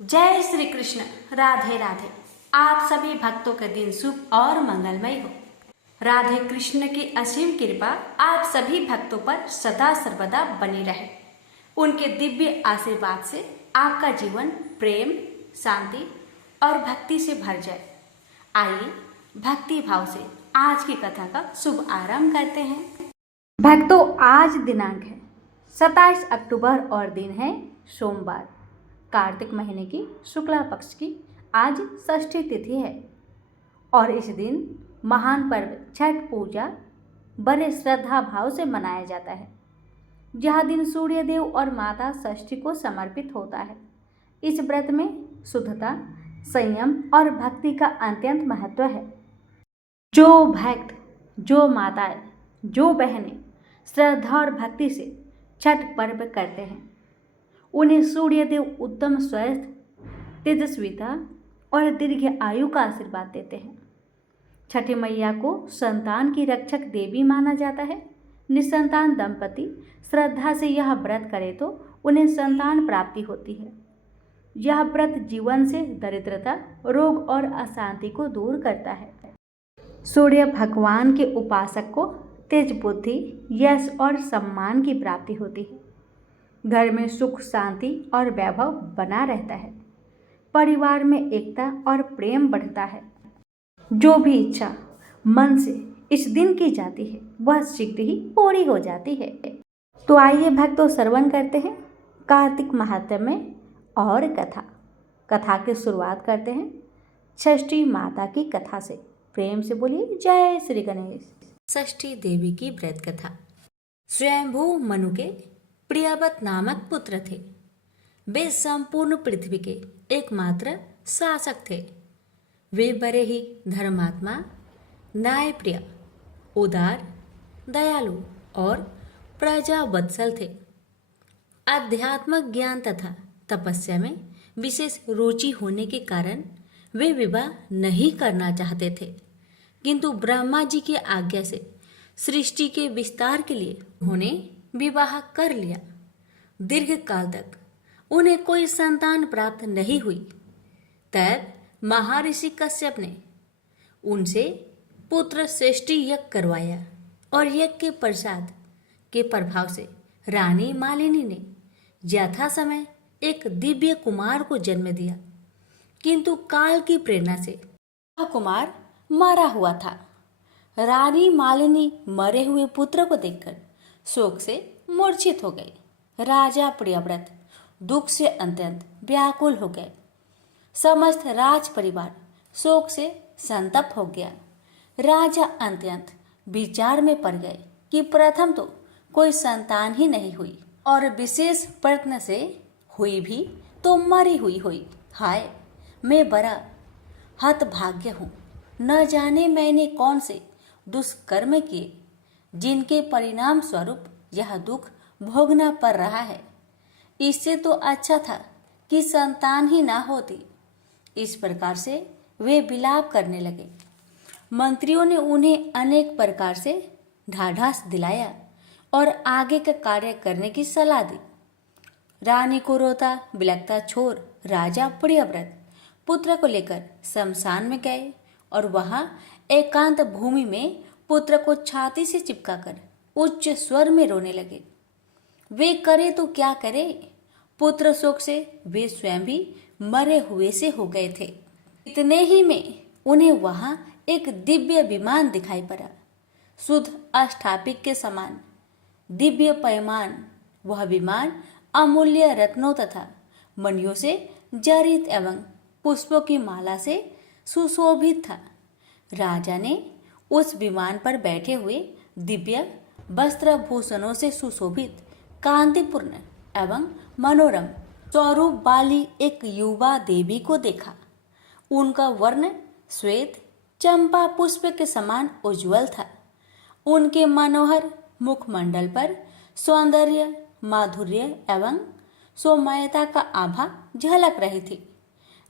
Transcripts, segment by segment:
जय श्री कृष्ण। राधे राधे। आप सभी भक्तों का दिन शुभ और मंगलमय हो। राधे कृष्ण की असीम कृपा आप सभी भक्तों पर सदा सर्वदा बनी रहे। उनके दिव्य आशीर्वाद से आपका जीवन प्रेम, शांति और भक्ति से भर जाए। आइए भक्ति भाव से आज की कथा का शुभ आरंभ करते हैं। भक्तों, आज दिनांक है 27 अक्टूबर और दिन है सोमवार। कार्तिक महीने की शुक्ला पक्ष की आज षष्ठी तिथि है और इस दिन महान पर्व छठ पूजा बड़े श्रद्धा भाव से मनाया जाता है। यह दिन सूर्य देव और माता षष्ठी को समर्पित होता है। इस व्रत में शुद्धता, संयम और भक्ति का अत्यंत महत्व है। जो भक्त, जो माताएं, जो बहनें श्रद्धा और भक्ति से छठ पर्व करते हैं, उन्हें सूर्य देव उत्तम स्वास्थ्य, तेजस्विता और दीर्घ आयु का आशीर्वाद देते हैं। छठी मैया को संतान की रक्षक देवी माना जाता है। निसंतान दंपति श्रद्धा से यह व्रत करे तो उन्हें संतान प्राप्ति होती है। यह व्रत जीवन से दरिद्रता, रोग और अशांति को दूर करता है। सूर्य भगवान के उपासक को तेज बुद्धि, यश और सम्मान की प्राप्ति होती है। घर में सुख, शांति और वैभव बना रहता है। परिवार में एकता और प्रेम बढ़ता है। जो भी इच्छा मन से इस दिन की जाती है वह शीघ्र ही पूरी हो जाती है। तो आइए भक्तों, श्रवण करते हैं कार्तिक महात्म्य और कथा की शुरुआत करते हैं षष्ठी माता की कथा से। प्रेम से बोलिए जय श्री गणेश। षष्ठी देवी की व्रत कथा। स्वयंभू मनु के प्रियव्रत नामक पुत्र थे। वे संपूर्ण पृथ्वी के एकमात्र शासक थे। वे बड़े ही धर्मात्मा, न्यायप्रिय, उदार, दयालु और प्रजावत्सल थे। आध्यात्मिक ज्ञान तथा तपस्या में विशेष रुचि होने के कारण वे विवाह नहीं करना चाहते थे, किंतु ब्रह्मा जी की आज्ञा से सृष्टि के विस्तार के लिए उन्होंने विवाह कर लिया। दीर्घ काल तक उन्हें कोई संतान प्राप्त नहीं हुई। तब महर्षि कश्यप ने उनसे पुत्र श्रेष्ठी यज्ञ करवाया और यज्ञ के प्रसाद के प्रभाव से रानी मालिनी ने यथा समय एक दिव्य कुमार को जन्म दिया, किंतु काल की प्रेरणा से वह कुमार मरा हुआ था। रानी मालिनी मरे हुए पुत्र को देखकर शोक से मूर्छित हो गए। राजा प्रियव्रत दुख से अत्यंत व्याकुल हो गए। समस्त राज परिवार शोक से संतप्त हो गया। राजा अत्यंत विचार में पड़ गए कि प्रथम तो कोई संतान ही नहीं हुई और विशेष प्रयत्न से हुई भी तो मरी हुई। हाय, मैं बड़ा हतभाग्य हूँ। न जाने मैंने कौन से दुष्कर्म किए जिनके परिणाम स्वरूप यह दुख भोगना पड़ रहा है। इससे तो अच्छा था कि संतान ही ना होती। इस प्रकार से वे विलाप करने लगे। मंत्रियों ने उन्हें अनेक प्रकार से ढाढ़स दिलाया और आगे का कार्य करने की सलाह दी। रानी को रोता बिलखता छोड़ राजा प्रियव्रत पुत्र को लेकर शमशान में गए और वहां एकांत भूमि में पुत्र को छाती से चिपकाकर उच्च स्वर में रोने लगे। वे करे तो क्या करे, पुत्र शोक से वे स्वयं भी मरे हुए से हो गए थे। इतने ही में उन्हें वहां एक दिव्य विमान दिखाई पड़ा। शुद्ध अष्टापिक के समान दिव्य पैमान वह विमान अमूल्य रत्नों तथा मणियों से जड़ित एवं पुष्पों की माला से सुशोभित था। राजा ने उस विमान पर बैठे हुए दिव्य वस्त्र भूषणों से सुशोभित कांतिपूर्ण एवं मनोरम स्वरूप वाली एक युवा देवी को देखा। उनका वर्ण श्वेत चंपा पुष्प के समान उज्जवल था। उनके मनोहर मुखमंडल पर सौंदर्य, माधुर्य एवं सौम्यता का आभा झलक रही थी।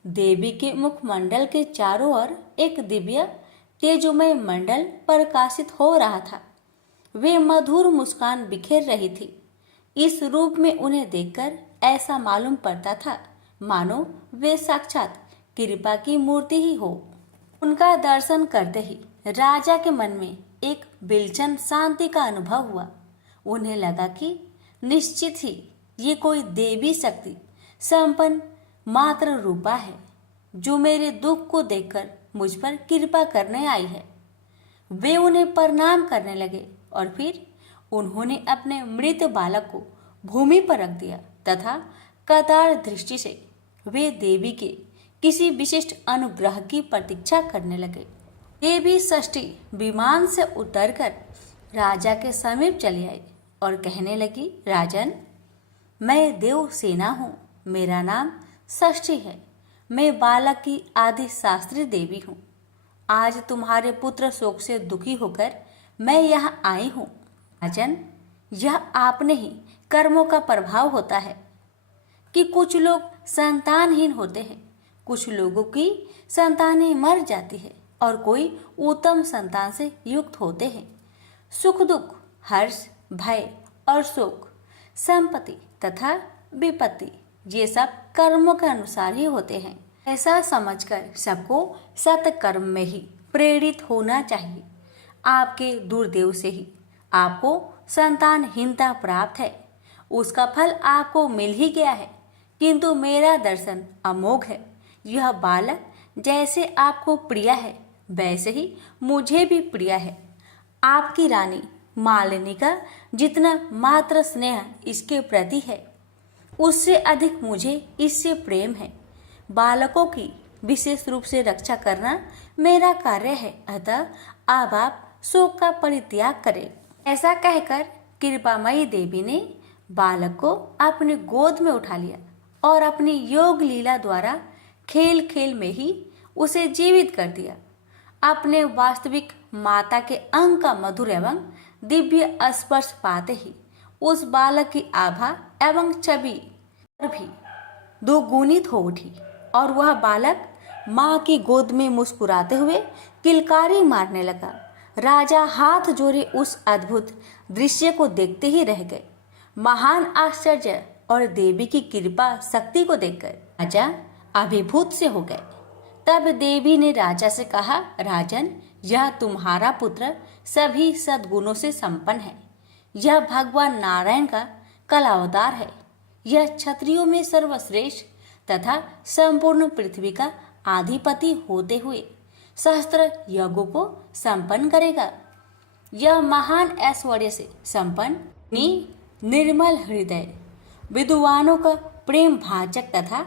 देवी के मुखमंडल के चारों ओर एक दिव्य तेजोमय मंडल प्रकाशित हो रहा था। वे मधुर मुस्कान बिखेर रही थी। इस रूप में उन्हें देखकर ऐसा मालूम पड़ता था मानो वे साक्षात कृपा की मूर्ति ही हो। उनका दर्शन करते ही राजा के मन में एक बेलचन शांति का अनुभव हुआ। उन्हें लगा कि निश्चित ही ये कोई देवी शक्ति संपन्न मात्र रूपा है जो मेरे दुख को देखकर मुझ पर कृपा करने आई है। वे उन्हें प्रणाम करने लगे और फिर उन्होंने अपने मृत बालक को भूमि पर रख दिया तथा कतार दृष्टि से वे देवी के किसी विशिष्ट अनुग्रह की प्रतीक्षा करने लगे। देवी षष्ठी विमान से उतरकर राजा के समीप चली आई और कहने लगी, राजन, मैं देव सेना हूँ, मेरा नाम षष्ठी है, मैं बालक की आदि शास्त्री देवी हूँ। आज तुम्हारे पुत्र शोक से दुखी होकर मैं यहाँ आई हूँ। राजन, यह आपने ही कर्मों का प्रभाव होता है कि कुछ लोग संतानहीन होते हैं, कुछ लोगों की संतानें मर जाती है और कोई उत्तम संतान से युक्त होते हैं। सुख दुख, हर्ष, भय और शोक, संपत्ति तथा विपत्ति ये सब कर्मों के अनुसार ही होते हैं। ऐसा समझकर सबको सत्कर्म में ही प्रेरित होना चाहिए। आपके दुर्देव से ही आपको संतानहीनता प्राप्त है, उसका फल आपको मिल ही गया है, किंतु मेरा दर्शन अमोघ है। यह बालक जैसे आपको प्रिय है वैसे ही मुझे भी प्रिय है। आपकी रानी मालिनी का जितना मात्र स्नेह इसके प्रति है उससे अधिक मुझे इससे प्रेम है। बालकों की विशेष रूप से रक्षा करना मेरा कार्य है, अतः अब आप शोक का परित्याग करें। ऐसा कहकर कृपामयी देवी ने बालक को अपने गोद में उठा लिया और अपनी योग लीला द्वारा खेल खेल में ही उसे जीवित कर दिया। अपने वास्तविक माता के अंग का मधुर एवं दिव्य स्पर्श पाते ही उस बालक की आभा एवं छवि भी दोगुनित हो उठी और वह बालक माँ की गोद में मुस्कुराते हुए किलकारी मारने लगा। राजा हाथ जोड़े उस अद्भुत दृश्य को देखते ही रह गए। महान आश्चर्य और देवी की कृपा शक्ति को देखकर राजा अभिभूत से हो गए। तब देवी ने राजा से कहा, राजन, यह तुम्हारा पुत्र सभी सद्गुणों से संपन्न है। यह भगवान नारायण का कलावतार है। यह क्षत्रियों में सर्वश्रेष्ठ तथा संपूर्ण पृथ्वी का आधिपति होते हुए सहस्त्र यज्ञों को संपन्न करेगा। यह महान ऐश्वर्य से संपन्न निर्मल हृदय, विद्वानों का प्रेम भाजक तथा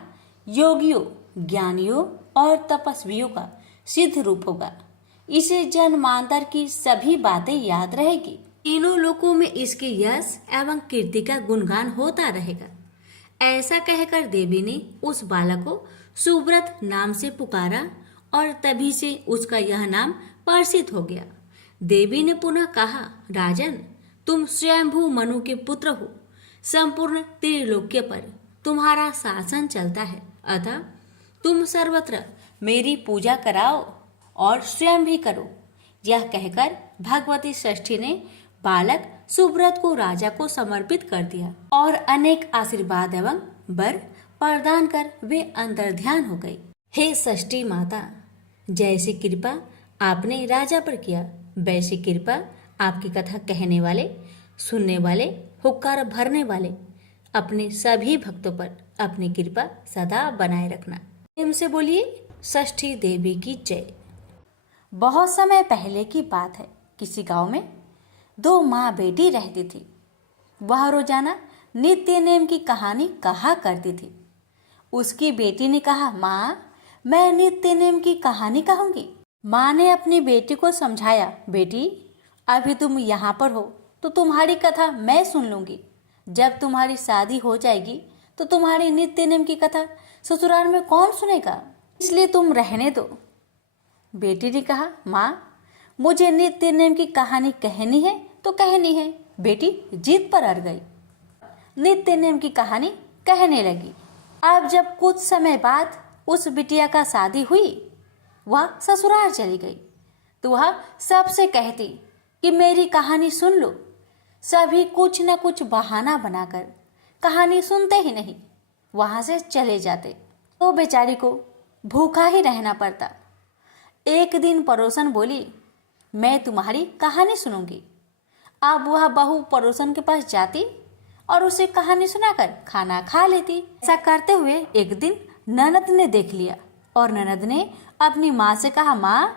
योगियों, ज्ञानियों और तपस्वियों का सिद्ध रूप होगा। इसे जन्मांतर की सभी बातें याद रहेगी। तीनों लोकों में इसके यश एवं कीर्ति का गुणगान होता रहेगा। ऐसा कहकर देवी ने उस बालक को सुब्रत नाम से पुकारा और तभी से उसका यह नाम प्रसिद्ध हो गया। देवी ने पुनः कहा, राजन, तुम स्वयंभू मनु के पुत्र हो। संपूर्ण त्रिलोक्य पर तुम्हारा शासन चलता है, अतः तुम सर्वत्र मेरी पूजा कराओ और स्वयं भी करो। यह कहकर भगवती षष्ठी ने बालक सुब्रत को राजा को समर्पित कर दिया और अनेक आशीर्वाद एवं वर प्रदान कर वे अंतर्ध्यान हो गई। हे षष्ठी माता, जैसी कृपा आपने राजा पर किया वैसी कृपा आपकी कथा कहने वाले, सुनने वाले, हुक्कार भरने वाले अपने सभी भक्तों पर अपनी कृपा सदा बनाए रखना। प्रेम से बोलिए षष्ठी देवी की जय। बहुत समय पहले की बात है। किसी गांव में दो माँ बेटी रहती थी। वह रोजाना नित्य नेम की कहानी कहा करती थी। उसकी बेटी ने कहा, माँ, मैं नित्य नेम की कहानी कहूंगी। माँ ने अपनी बेटी को समझाया, बेटी, अभी तुम यहाँ पर हो तो तुम्हारी कथा मैं सुन लूंगी। जब तुम्हारी शादी हो जाएगी तो तुम्हारी नित्य नेम की कथा ससुराल में कौन सुनेगा, इसलिए तुम रहने दो। बेटी ने कहा, माँ, मुझे नित्य नेम की कहानी कहनी है तो कहनी है। बेटी जिद पर अड़ गई, नित्य नेम की कहानी कहने लगी। अब जब कुछ समय बाद उस बिटिया का शादी हुई, वह ससुराल चली गई तो वह सबसे कहती कि मेरी कहानी सुन लो। सभी कुछ न कुछ बहाना बनाकर कहानी सुनते ही नहीं, वहां से चले जाते। तो बेचारी को भूखा ही रहना पड़ता। एक दिन पड़ोसन बोली, मैं तुम्हारी कहानी सुनूंगी। अब वह बहू पड़ोसन के पास जाती और उसे कहानी सुनाकर खाना खा लेती। ऐसा करते हुए एक दिन ननद ने देख लिया और ननद ने अपनी माँ से कहा, माँ,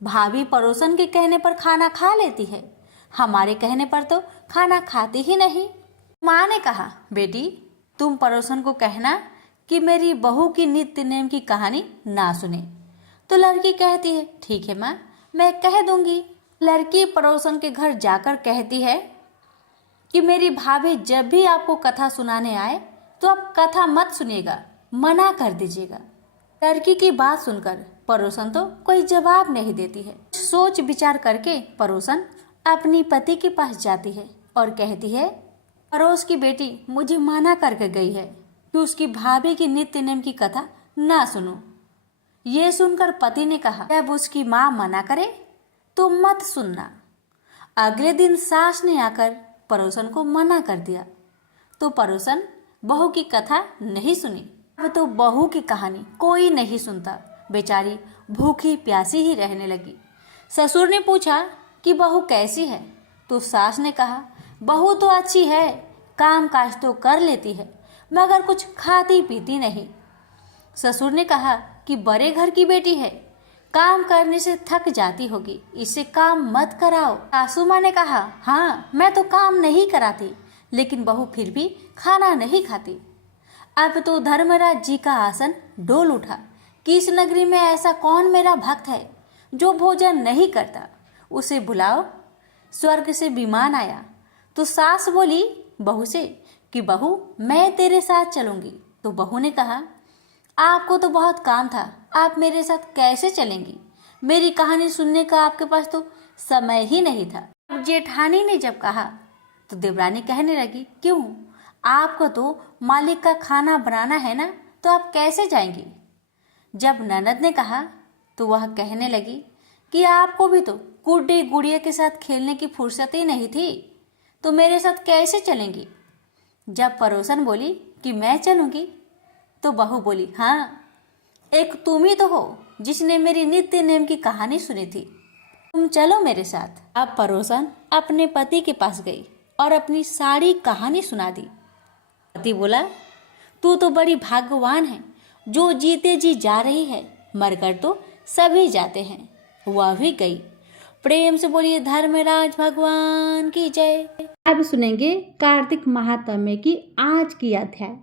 भाभी पड़ोसन के कहने पर खाना खा लेती है, हमारे कहने पर तो खाना खाती ही नहीं। माँ ने कहा, बेटी, तुम पड़ोसन को कहना कि मेरी बहू की नित्य नेम की कहानी ना सुने। तो लड़की कहती है, ठीक है माँ, मैं कह दूंगी। लड़की पड़ोसन के घर जाकर कहती है कि मेरी भाभी जब भी आपको कथा सुनाने आए तो आप कथा मत सुनिएगा, मना कर दीजिएगा। लड़की की बात सुनकर पड़ोसन तो कोई जवाब नहीं देती है। सोच विचार करके पड़ोसन अपनी पति के पास जाती है और कहती है, पड़ोस की बेटी मुझे मना करके गई है कि उसकी भाभी की नित्य नेम की कथा ना सुनो। ये सुनकर पति ने कहा, जब उसकी माँ मना करे तो मत सुनना। अगले दिन सास ने आकर पड़ोसन को मना कर दिया तो पड़ोसन बहू की कथा नहीं सुनी। अब तो बहू की कहानी कोई नहीं सुनता, बेचारी भूखी प्यासी ही रहने लगी। ससुर ने पूछा कि बहू कैसी है? तो सास ने कहा, बहू तो अच्छी है, काम काज तो कर लेती है, मगर कुछ खाती पीती नहीं। ससुर ने कहा कि बड़े घर की बेटी है, काम करने से थक जाती होगी, इससे काम मत कराओ। सासू माँ ने कहा, हाँ, मैं तो काम नहीं कराती, लेकिन बहू फिर भी खाना नहीं खाती। अब तो धर्मराज जी का आसन डोल उठा कि इस नगरी में ऐसा कौन मेरा भक्त है जो भोजन नहीं करता, उसे बुलाओ। स्वर्ग से विमान आया तो सास बोली बहू से कि बहू, मैं तेरे साथ चलूंगी। तो बहू ने कहा, आपको तो बहुत काम था, आप मेरे साथ कैसे चलेंगी? मेरी कहानी सुनने का आपके पास तो समय ही नहीं था। अब जेठानी ने जब कहा तो देवरानी कहने लगी, क्यों, आपको तो मालिक का खाना बनाना है ना, तो आप कैसे जाएंगी? जब ननद ने कहा तो वह कहने लगी कि आपको भी तो गुड्डे गुड़िया के साथ खेलने की फुर्सत ही नहीं थी, तो मेरे साथ कैसे चलेंगी? जब पड़ोसन बोली कि मैं चलूंगी तो बहू बोली, हाँ, एक तुम ही तो हो जिसने मेरी नित्य नेम की कहानी सुनी थी, तुम चलो मेरे साथ। अब पड़ोसन अपने पति के पास गई और अपनी सारी कहानी सुना दी। पति बोला, तू तो बड़ी भाग्यवान है जो जीते जी जा रही है, मरकर तो सभी जाते हैं। वह भी गई। प्रेम से बोलिए धर्मराज भगवान की जय। अब सुनेंगे कार्तिक महात्म्य की आज की अध्याय।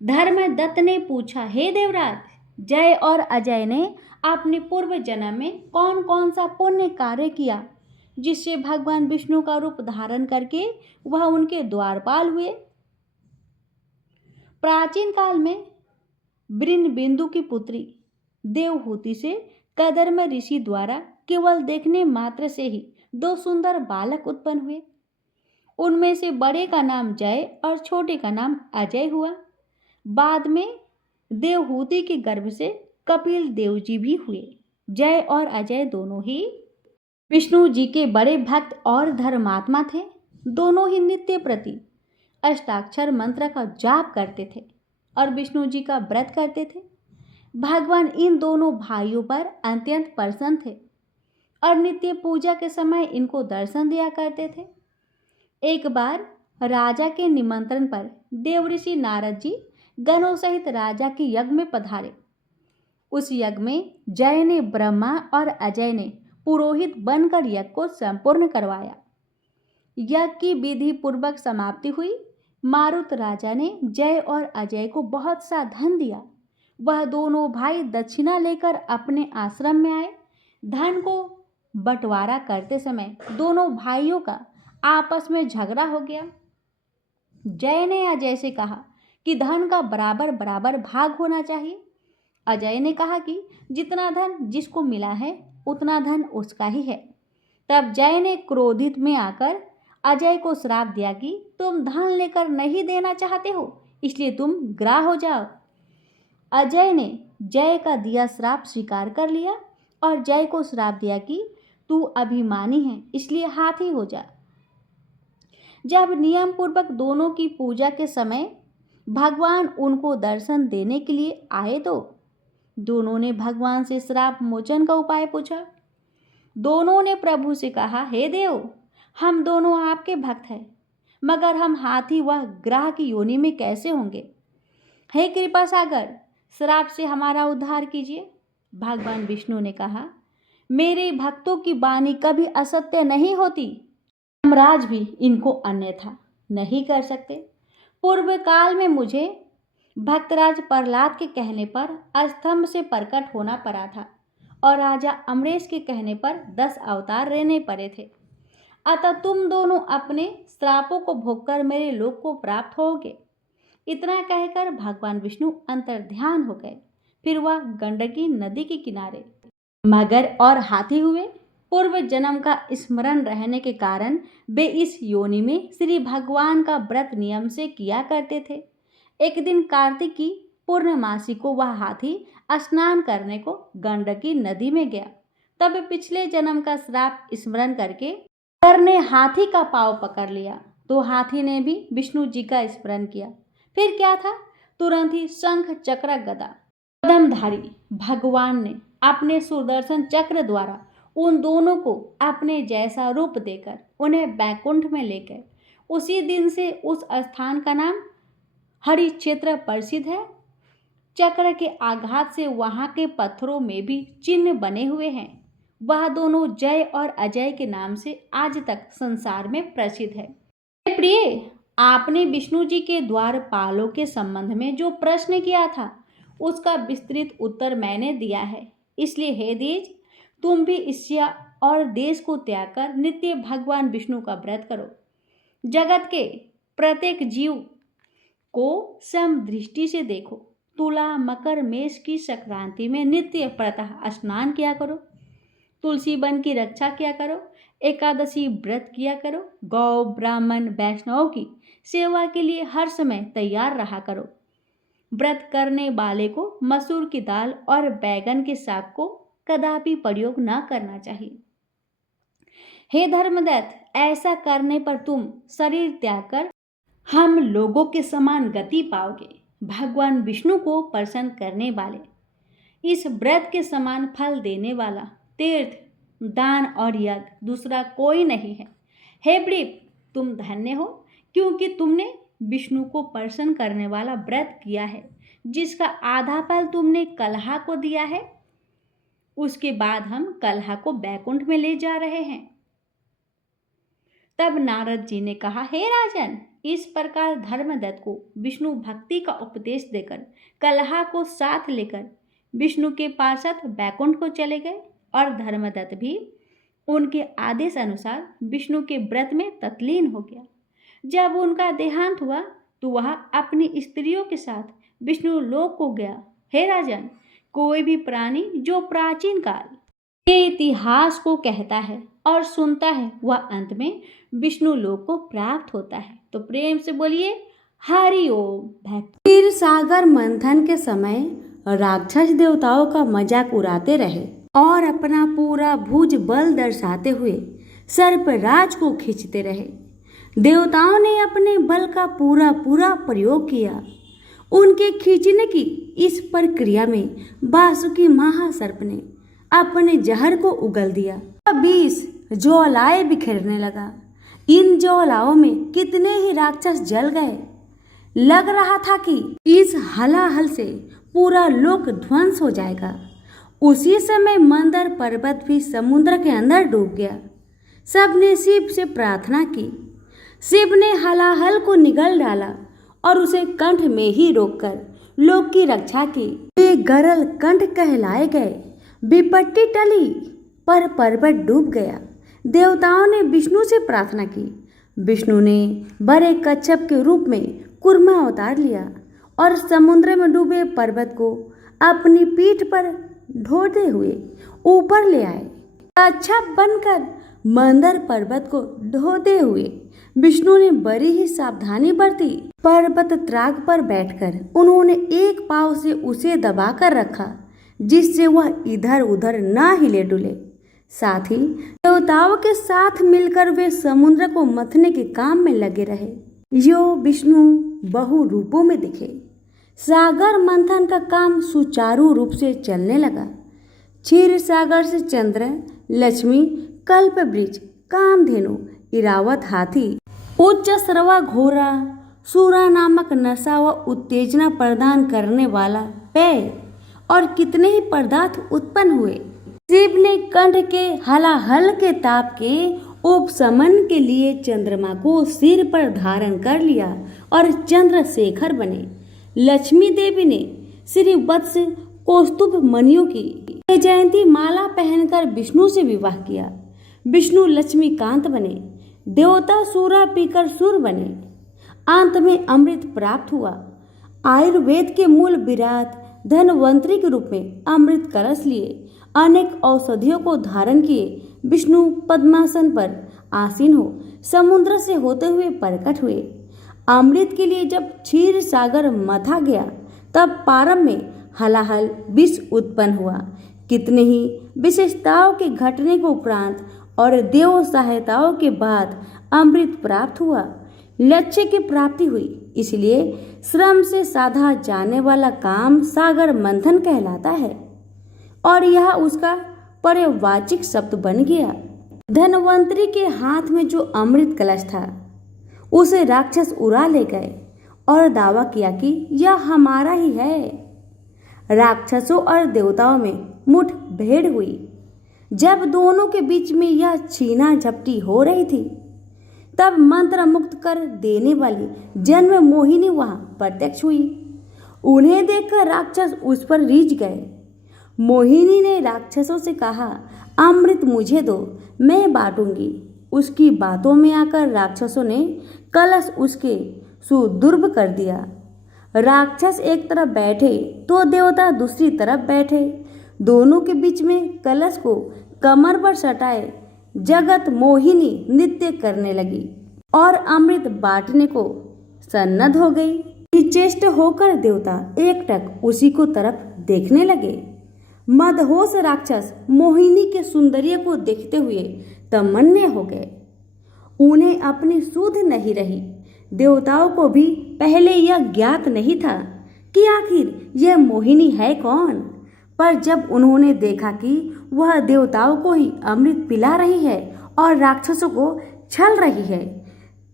धर्मदत्त ने पूछा, हे देवराज, जय और अजय ने अपने पूर्व जन्म में कौन कौन सा पुण्य कार्य किया जिससे भगवान विष्णु का रूप धारण करके वह उनके द्वारपाल हुए? प्राचीन काल में बिंदु की पुत्री देवहूति से कदर्म ऋषि द्वारा केवल देखने मात्र से ही 2 सुंदर बालक उत्पन्न हुए। उनमें से बड़े का नाम जय और छोटे का नाम अजय हुआ। बाद में देवहूति के गर्भ से कपिल देव जी भी हुए। जय और अजय दोनों ही विष्णु जी के बड़े भक्त और धर्मात्मा थे। दोनों ही नित्य प्रति अष्टाक्षर मंत्र का जाप करते थे और विष्णु जी का व्रत करते थे। भगवान इन दोनों भाइयों पर अत्यंत प्रसन्न थे और नित्य पूजा के समय इनको दर्शन दिया करते थे। एक बार राजा के निमंत्रण पर देवऋषि नारद जी गणों सहित राजा के यज्ञ में पधारे। उस यज्ञ में जय ने ब्रह्मा और अजय ने पुरोहित बनकर यज्ञ को संपूर्ण करवाया। यज्ञ की विधि पूर्वक समाप्ति हुई। मारुत राजा ने जय और अजय को बहुत सा धन दिया। वह दोनों भाई दक्षिणा लेकर अपने आश्रम में आए। धन को बंटवारा करते समय दोनों भाइयों का आपस में झगड़ा हो गया। जय ने अजय से कहा कि धन का बराबर बराबर भाग होना चाहिए। अजय ने कहा कि जितना धन जिसको मिला है उतना धन उसका ही है। तब जय ने क्रोधित में आकर अजय को श्राप दिया कि तुम धन लेकर नहीं देना चाहते हो, इसलिए तुम ग्राह हो जाओ। अजय ने जय का दिया श्राप स्वीकार कर लिया और जय को श्राप दिया कि तू अभिमानी है, इसलिए हाथी हो जा। जब नियम पूर्वक दोनों की पूजा के समय भगवान उनको दर्शन देने के लिए आए तो दोनों ने भगवान से श्राप मोचन का उपाय पूछा। दोनों ने प्रभु से कहा, हे देव, हम दोनों आपके भक्त हैं, मगर हम हाथी व ग्राह की योनि में कैसे होंगे? हे कृपा सागर, श्राप से हमारा उद्धार कीजिए। भगवान विष्णु ने कहा, मेरे भक्तों की वाणी कभी असत्य नहीं होती। यमराज भी इनको अन्यथा नहीं कर सकते। पूर्व काल में मुझे भक्तराज प्रहलाद के कहने पर स्तंभ से प्रकट होना पड़ा था और राजा अमरेश के कहने पर 10 अवतार लेने पड़े थे। अतः तुम दोनों अपने श्रापों को भोगकर मेरे लोक को प्राप्त होगे। इतना कहकर भगवान विष्णु अंतर्ध्यान हो गए। फिर वह गंडकी नदी के किनारे मगर और हाथी हुए। पूर्व जन्म का स्मरण रहने के कारण वे इस योनि में श्री भगवान का व्रत नियम से किया करते थे। एक दिन कार्तिक की पूर्णमासी को वह हाथी स्नान करने को गंडकी नदी में गया। तब पिछले जन्म का श्राप स्मरण करके कर ने हाथी का पांव पकड़ लिया, तो हाथी ने भी विष्णु जी का स्मरण किया। फिर क्या था, तुरंत ही शंख चक्र गदा कदमधारी भगवान ने अपने सुदर्शन चक्र द्वारा उन दोनों को अपने जैसा रूप देकर उन्हें बैकुंठ में ले गए। उसी दिन से उस स्थान का नाम हरि क्षेत्र प्रसिद्ध है। चक्र के आघात से वहां के पत्थरों में भी चिन्ह बने हुए हैं। वह दोनों जय और अजय के नाम से आज तक संसार में प्रसिद्ध है। प्रिय, आपने विष्णु जी के द्वारपालों के संबंध में जो प्रश्न किया था उसका विस्तृत उत्तर मैंने दिया है। इसलिए हे देज, तुम भी ईर्ष्या और देश को त्याग कर नित्य भगवान विष्णु का व्रत करो। जगत के प्रत्येक जीव को समदृष्टि से देखो। तुला, मकर, मेष की संक्रांति में नित्य प्रातः स्नान किया करो। तुलसी वन की रक्षा किया करो। एकादशी व्रत किया करो। गौ, ब्राह्मण, वैष्णव की सेवा के लिए हर समय तैयार रहा करो। व्रत करने वाले को मसूर की दाल और बैगन के साग को कदापि प्रयोग न करना चाहिए। हे धर्मदत्त, ऐसा करने पर तुम शरीर त्याग कर हम लोगों के समान गति पाओगे। भगवान विष्णु को प्रसन्न करने वाले इस व्रत के समान फल देने वाला तीर्थ, दान और यज्ञ दूसरा कोई नहीं है। हे वृप, तुम धन्य हो, क्योंकि तुमने विष्णु को प्रसन्न करने वाला व्रत किया है, जिसका आधा फल तुमने कलहा को दिया है। उसके बाद हम कलहा को बैकुंठ में ले जा रहे हैं। तब नारद जी ने कहा, हे राजन, इस प्रकार धर्मदत्त को विष्णु भक्ति का उपदेश देकर कलहा को साथ लेकर विष्णु के पार्षद बैकुंठ को चले गए और धर्मदत्त भी उनके आदेश अनुसार विष्णु के व्रत में तत्लीन हो गया। जब उनका देहांत हुआ तो वह अपनी स्त्रियों के साथ विष्णु लोक को गया। हे राजन, कोई भी प्राणी जो प्राचीन काल के इतिहास को कहता है और सुनता है, वह अंत में विष्णु लोक को प्राप्त होता है। तो प्रेम से बोलिए हरि ओम। क्षीर सागर मंथन के समय राक्षस देवताओं का मजाक उड़ाते रहे और अपना पूरा भुज बल दर्शाते हुए सर्पराज को खींचते रहे। देवताओं ने अपने बल का पूरा प्रयोग किया। उनके खींचने की इस प्रक्रिया में वासुकी महासर्प ने अपने जहर को उगल दिया। 20 ज्वालाएं बिखेरने लगा। इन ज्वालाओं में कितने ही राक्षस जल गए। लग रहा था कि इस हलाहल से पूरा लोक ध्वंस हो जाएगा। उसी समय मंदर पर्वत भी समुद्र के अंदर डूब गया। सबने शिव से प्रार्थना की। शिव ने हलाहल को निगल डाला और उसे कंठ में ही रोककर लोक की रक्षा की। वे गरल कंठ कहलाए गए। विपत्ति टली पर पर्वत डूब गया। देवताओं ने विष्णु से प्रार्थना की। विष्णु ने बड़े कच्छप के रूप में कूर्मा अवतार लिया और समुद्र में डूबे पर्वत को अपनी पीठ पर ढोते हुए ऊपर ले आए। कच्छप बनकर मंदर पर्वत को ढोते हुए विष्णु ने बड़ी ही सावधानी बरती। पर्वत त्राग पर बैठकर उन्होंने एक पांव से उसे दबाकर रखा, जिससे वह इधर उधर ना हिले डुले। साथ ही देवताओं के साथ मिलकर वे समुद्र को मथने के काम में लगे रहे। यो विष्णु बहु रूपों में दिखे। सागर मंथन का काम सुचारू रूप से चलने लगा। क्षीर सागर से चंद्र, लक्ष्मी, कल्प वृक्ष, कामधेनु, इरावत हाथी, उच्च श्रवा घोड़ा, सूरा नामक नशा व उत्तेजना प्रदान करने वाला पेय और कितने ही पदार्थ उत्पन्न हुए। शिव ने कंठ के हलाहल के ताप के उपशमन के लिए चंद्रमा को सिर पर धारण कर लिया और चंद्रशेखर बने। लक्ष्मी देवी ने श्री वत्स कौस्तुभ मणियों की जयंती माला पहनकर विष्णु से विवाह किया। विष्णु लक्ष्मीकांत बने। देवता सूरा पीकर सुर बने। अंत में अमृत प्राप्त हुआ। आयुर्वेद के मूल विराट धनवंतरी के रूप में अमृत कलश लिए अनेक औषधियों को धारण किए विष्णु पद्मासन पर आसीन हो समुद्र से होते हुए प्रकट हुए। अमृत के लिए जब क्षीर सागर मथा गया तब पारंभ में हलाहल विष उत्पन्न हुआ। कितने ही विशेषताओं के घटने के उपरांत और देव सहायताओं के बाद अमृत प्राप्त हुआ। लक्ष्य की प्राप्ति हुई। इसलिए श्रम से साधा जाने वाला काम सागर मंथन कहलाता है और यह उसका पर्यवाचिक शब्द बन गया। धनवंतरी के हाथ में जो अमृत कलश था उसे राक्षस उड़ा ले गए और दावा किया कि यह हमारा ही है। राक्षसों और देवताओं में मुठभेड़ हुई। जब दोनों के बीच में यह छीना झपटी हो रही थी तब मंत्र मुक्त कर देने वाली जन्म मोहिनी वहां प्रत्यक्ष हुई। उन्हें देखकर राक्षस उस पर रीझ गए। मोहिनी ने राक्षसों से कहा, अमृत मुझे दो, मैं बांटूंगी। उसकी बातों में आकर राक्षसों ने कलश उसके सुदुर्भ कर दिया। राक्षस एक तरफ बैठे तो देवता दूसरी तरफ बैठे। दोनों के बीच में कलश को कमर पर सटाए जगत मोहिनी नृत्य करने लगी और अमृत बांटने को सन्नद्ध हो गई। निश्चेष्ट होकर देवता एकटक उसी को तरफ देखने लगे। मदहोश राक्षस मोहिनी के सौंदर्य को देखते हुए तमन्ने हो गए। उन्हें अपनी सुध नहीं रही। देवताओं को भी पहले यह ज्ञात नहीं था कि आखिर यह मोहिनी है कौन, पर जब उन्होंने देखा कि वह देवताओं को ही अमृत पिला रही है और राक्षसों को छल रही है,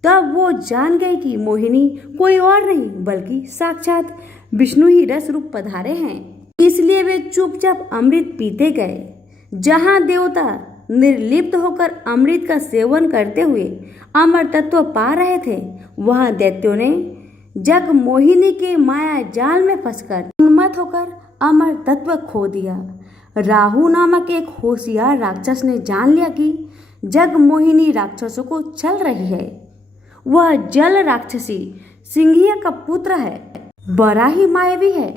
तब वो जान गए कि मोहिनी कोई और नहीं बल्कि साक्षात विष्णु ही रस रूप पधारे हैं। इसलिए वे चुपचाप अमृत पीते गए। जहां देवता निर्लिप्त होकर अमृत का सेवन करते हुए अमर तत्व पा रहे थे, वहां दैत्यों ने जग मोहिनी के माया जाल में फंसकर उन्मत्त होकर अमर तत्व खो दिया। राहु नामक एक होशियार राक्षस ने जान लिया कि जग मोहिनी राक्षसों को छल रही है। वह जल राक्षसी सिंघिया का पुत्र है, बड़ा ही मायावी है।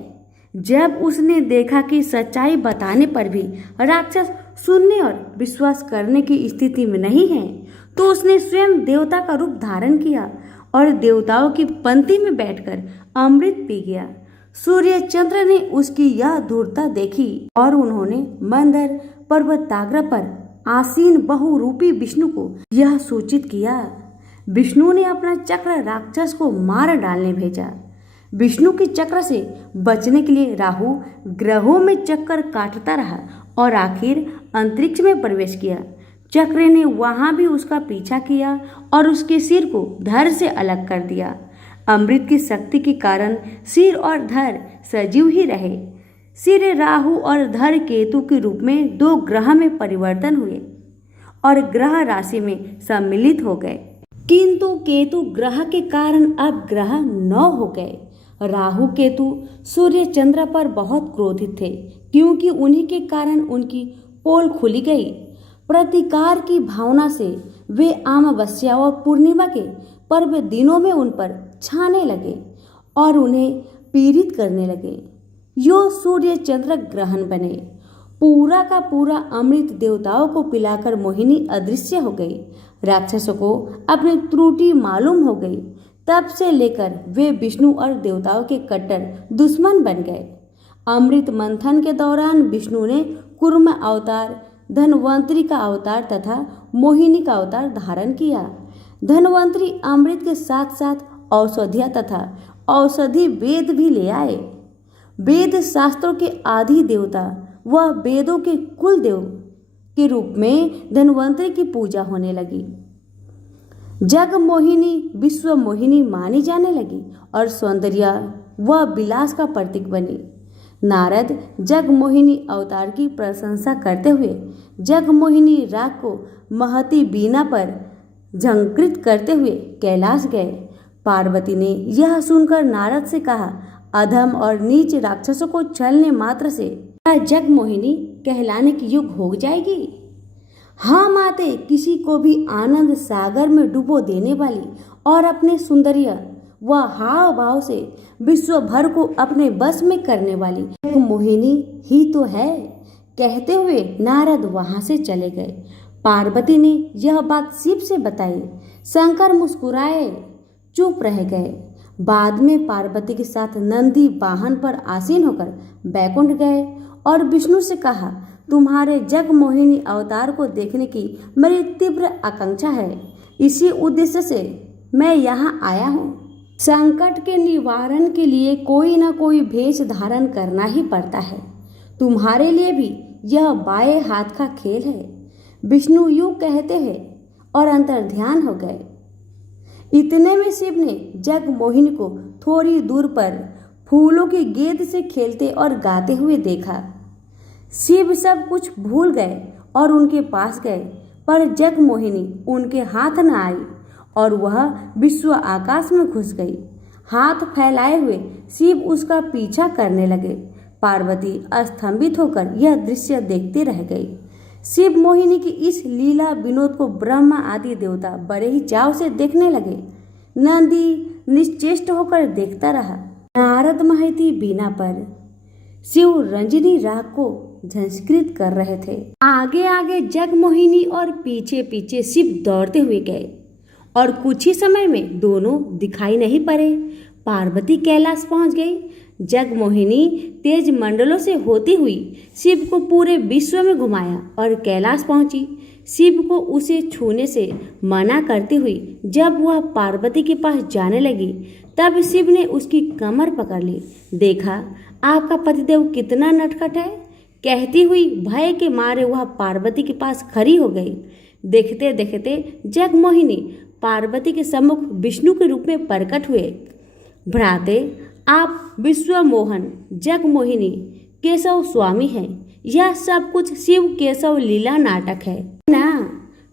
जब उसने देखा कि सच्चाई बताने पर भी राक्षस सुनने और विश्वास करने की स्थिति में नहीं है, तो उसने स्वयं देवता का रूप धारण किया और देवताओं की पंक्ति में बैठकर अमृत पी गया। सूर्य चंद्र ने उसकी यह धूर्तता देखी और उन्होंने मंदर पर्वताग्र पर आसीन बहुरूपी विष्णु को यह सूचित किया। विष्णु ने अपना चक्र राक्षस को मार डालने भेजा। विष्णु के चक्र से बचने के लिए राहु ग्रहों में चक्कर काटता रहा और आखिर अंतरिक्ष में प्रवेश किया। चक्र ने वहां भी उसका पीछा किया और उसके सिर को धड़ से अलग कर दिया। अमृत की शक्ति के कारण सिर और धड़ सजीव ही रहे। सिर राहु और धड़ केतु के रूप में दो ग्रह में परिवर्तन हुए और ग्रह राशि में सम्मिलित हो गए, किंतु केतु ग्रह के कारण अब ग्रह 9 हो गए। राहु केतु सूर्य चंद्र पर बहुत क्रोधित थे क्योंकि उन्हीं के कारण उनकी पोल खुली गई। प्रतिकार की भावना से वे अमावस्या और पूर्णिमा के पर्व दिनों में उन पर छाने लगे और उन्हें पीड़ित करने लगे। यो सूर्य चंद्र ग्रहण बने। पूरा का पूरा अमृत देवताओं को पिलाकर मोहिनी अदृश्य हो गई। राक्षसों को अपनी त्रुटि मालूम हो गई। तब से लेकर वे विष्णु और देवताओं के कट्टर दुश्मन बन गए। अमृत मंथन के दौरान विष्णु ने कूर्म अवतार, धनवंतरी का अवतार तथा मोहिनी का अवतार धारण किया। धनवंतरी अमृत के साथ साथ औषधियाँ तथा औषधि वेद भी ले आए। वेद शास्त्रों के आदि देवता व वेदों के कुल देव के रूप में धन्वंतरि की पूजा होने लगी। जग मोहिनी विश्व मोहिनी मानी जाने लगी और सौंदर्य व विलास का प्रतीक बनी। नारद जग मोहिनी अवतार की प्रशंसा करते हुए जग मोहिनी राग को महती बीना पर झंकृत करते हुए कैलाश गए। पार्वती ने यह सुनकर नारद से कहा, अधम और नीच राक्षसों को छलने मात्र से क्या जग मोहिनी कहलाने की युग हो जाएगी? हाँ माते, किसी को भी आनंद सागर में डुबो देने वाली और अपने सौंदर्य व हाव भाव से विश्व भर को अपने बस में करने वाली जग मोहिनी ही तो है। कहते हुए नारद वहां से चले गए। पार्वती ने यह बात शिव से बताई। शंकर मुस्कुराए, चुप रह गए। बाद में पार्वती के साथ नंदी वाहन पर आसीन होकर बैकुंठ गए और विष्णु से कहा, तुम्हारे जग मोहिनी अवतार को देखने की मेरी तीव्र आकांक्षा है। इसी उद्देश्य से मैं यहाँ आया हूँ। संकट के निवारण के लिए कोई न कोई भेष धारण करना ही पड़ता है। तुम्हारे लिए भी यह बाएं हाथ का खेल है। विष्णु यूं कहते हैं और अंतर ध्यान हो गए। इतने में शिव ने जग मोहिनी को थोड़ी दूर पर फूलों की गेंद से खेलते और गाते हुए देखा। शिव सब कुछ भूल गए और उनके पास गए, पर जग मोहिनी उनके हाथ न आई और वह विश्व आकाश में घुस गई। हाथ फैलाए हुए शिव उसका पीछा करने लगे। पार्वती स्तंभित होकर यह दृश्य देखते रह गई। शिव मोहिनी की इस लीला विनोद को ब्रह्मा आदि देवता बड़े ही चाव से देखने लगे। नंदी निश्चेष्ट होकर देखता रहा। नारद महती बीना पर शिव रंजनी राग को झंकृत कर रहे थे। आगे आगे जग मोहिनी और पीछे पीछे शिव दौड़ते हुए गए और कुछ ही समय में दोनों दिखाई नहीं पड़े। पार्वती कैलाश पहुंच गई। जग मोहिनी तेज मंडलों से होती हुई शिव को पूरे विश्व में घुमाया और कैलाश पहुंची। शिव को उसे छूने से मना करती हुई जब वह पार्वती के पास जाने लगी, तब शिव ने उसकी कमर पकड़ ली। देखा, आपका पतिदेव कितना नटखट है। कहती हुई भय के मारे वह पार्वती के पास खड़ी हो गई। देखते देखते जग मोहिनी पार्वती के सम्मुख विष्णु के रूप में प्रकट हुए। भ्राते, आप विश्व मोहन जग मोहिनी केशव स्वामी हैं। यह सब कुछ शिव केशव लीला नाटक है ना?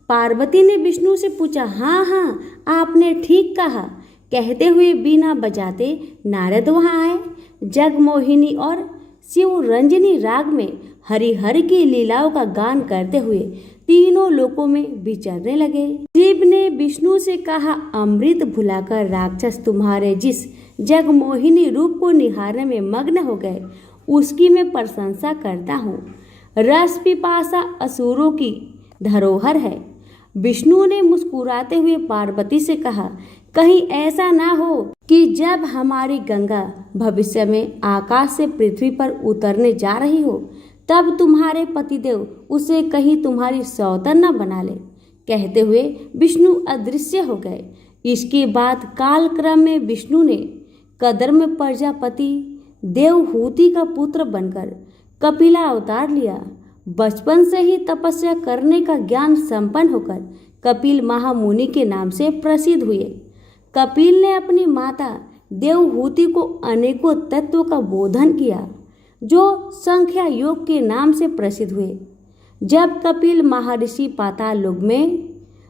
पार्वती ने विष्णु से पूछा। हाँ हाँ, आपने ठीक कहा। कहते हुए बीना बजाते नारद वहां आए। जग मोहिनी और शिव रंजनी राग में हरिहर की लीलाओं का गान करते हुए तीनों लोकों में विचरने लगे। शिव ने विष्णु से कहा, अमृत भुलाकर राक्षस तुम्हारे जिस जग मोहिनी रूप को निहारने में मग्न हो गए, उसकी मैं प्रशंसा करता हूँ। रस पिपासा असुरों की धरोहर है। विष्णु ने मुस्कुराते हुए पार्वती से कहा, कहीं ऐसा ना हो कि जब हमारी गंगा भविष्य में आकाश से पृथ्वी पर उतरने जा रही हो, तब तुम्हारे पतिदेव उसे कहीं तुम्हारी सौतन न बना ले। कहते हुए विष्णु अदृश्य हो गए। इसके बाद कालक्रम में विष्णु ने कदर्म प्रजापति देवहूति का पुत्र बनकर कपिला अवतार लिया। बचपन से ही तपस्या करने का ज्ञान संपन्न होकर कपिल महामुनि के नाम से प्रसिद्ध हुए। कपिल ने अपनी माता देवहूति को अनेकों तत्वों का बोधन किया, जो संख्या योग के नाम से प्रसिद्ध हुए। जब कपिल महर्षि पाताल लोक में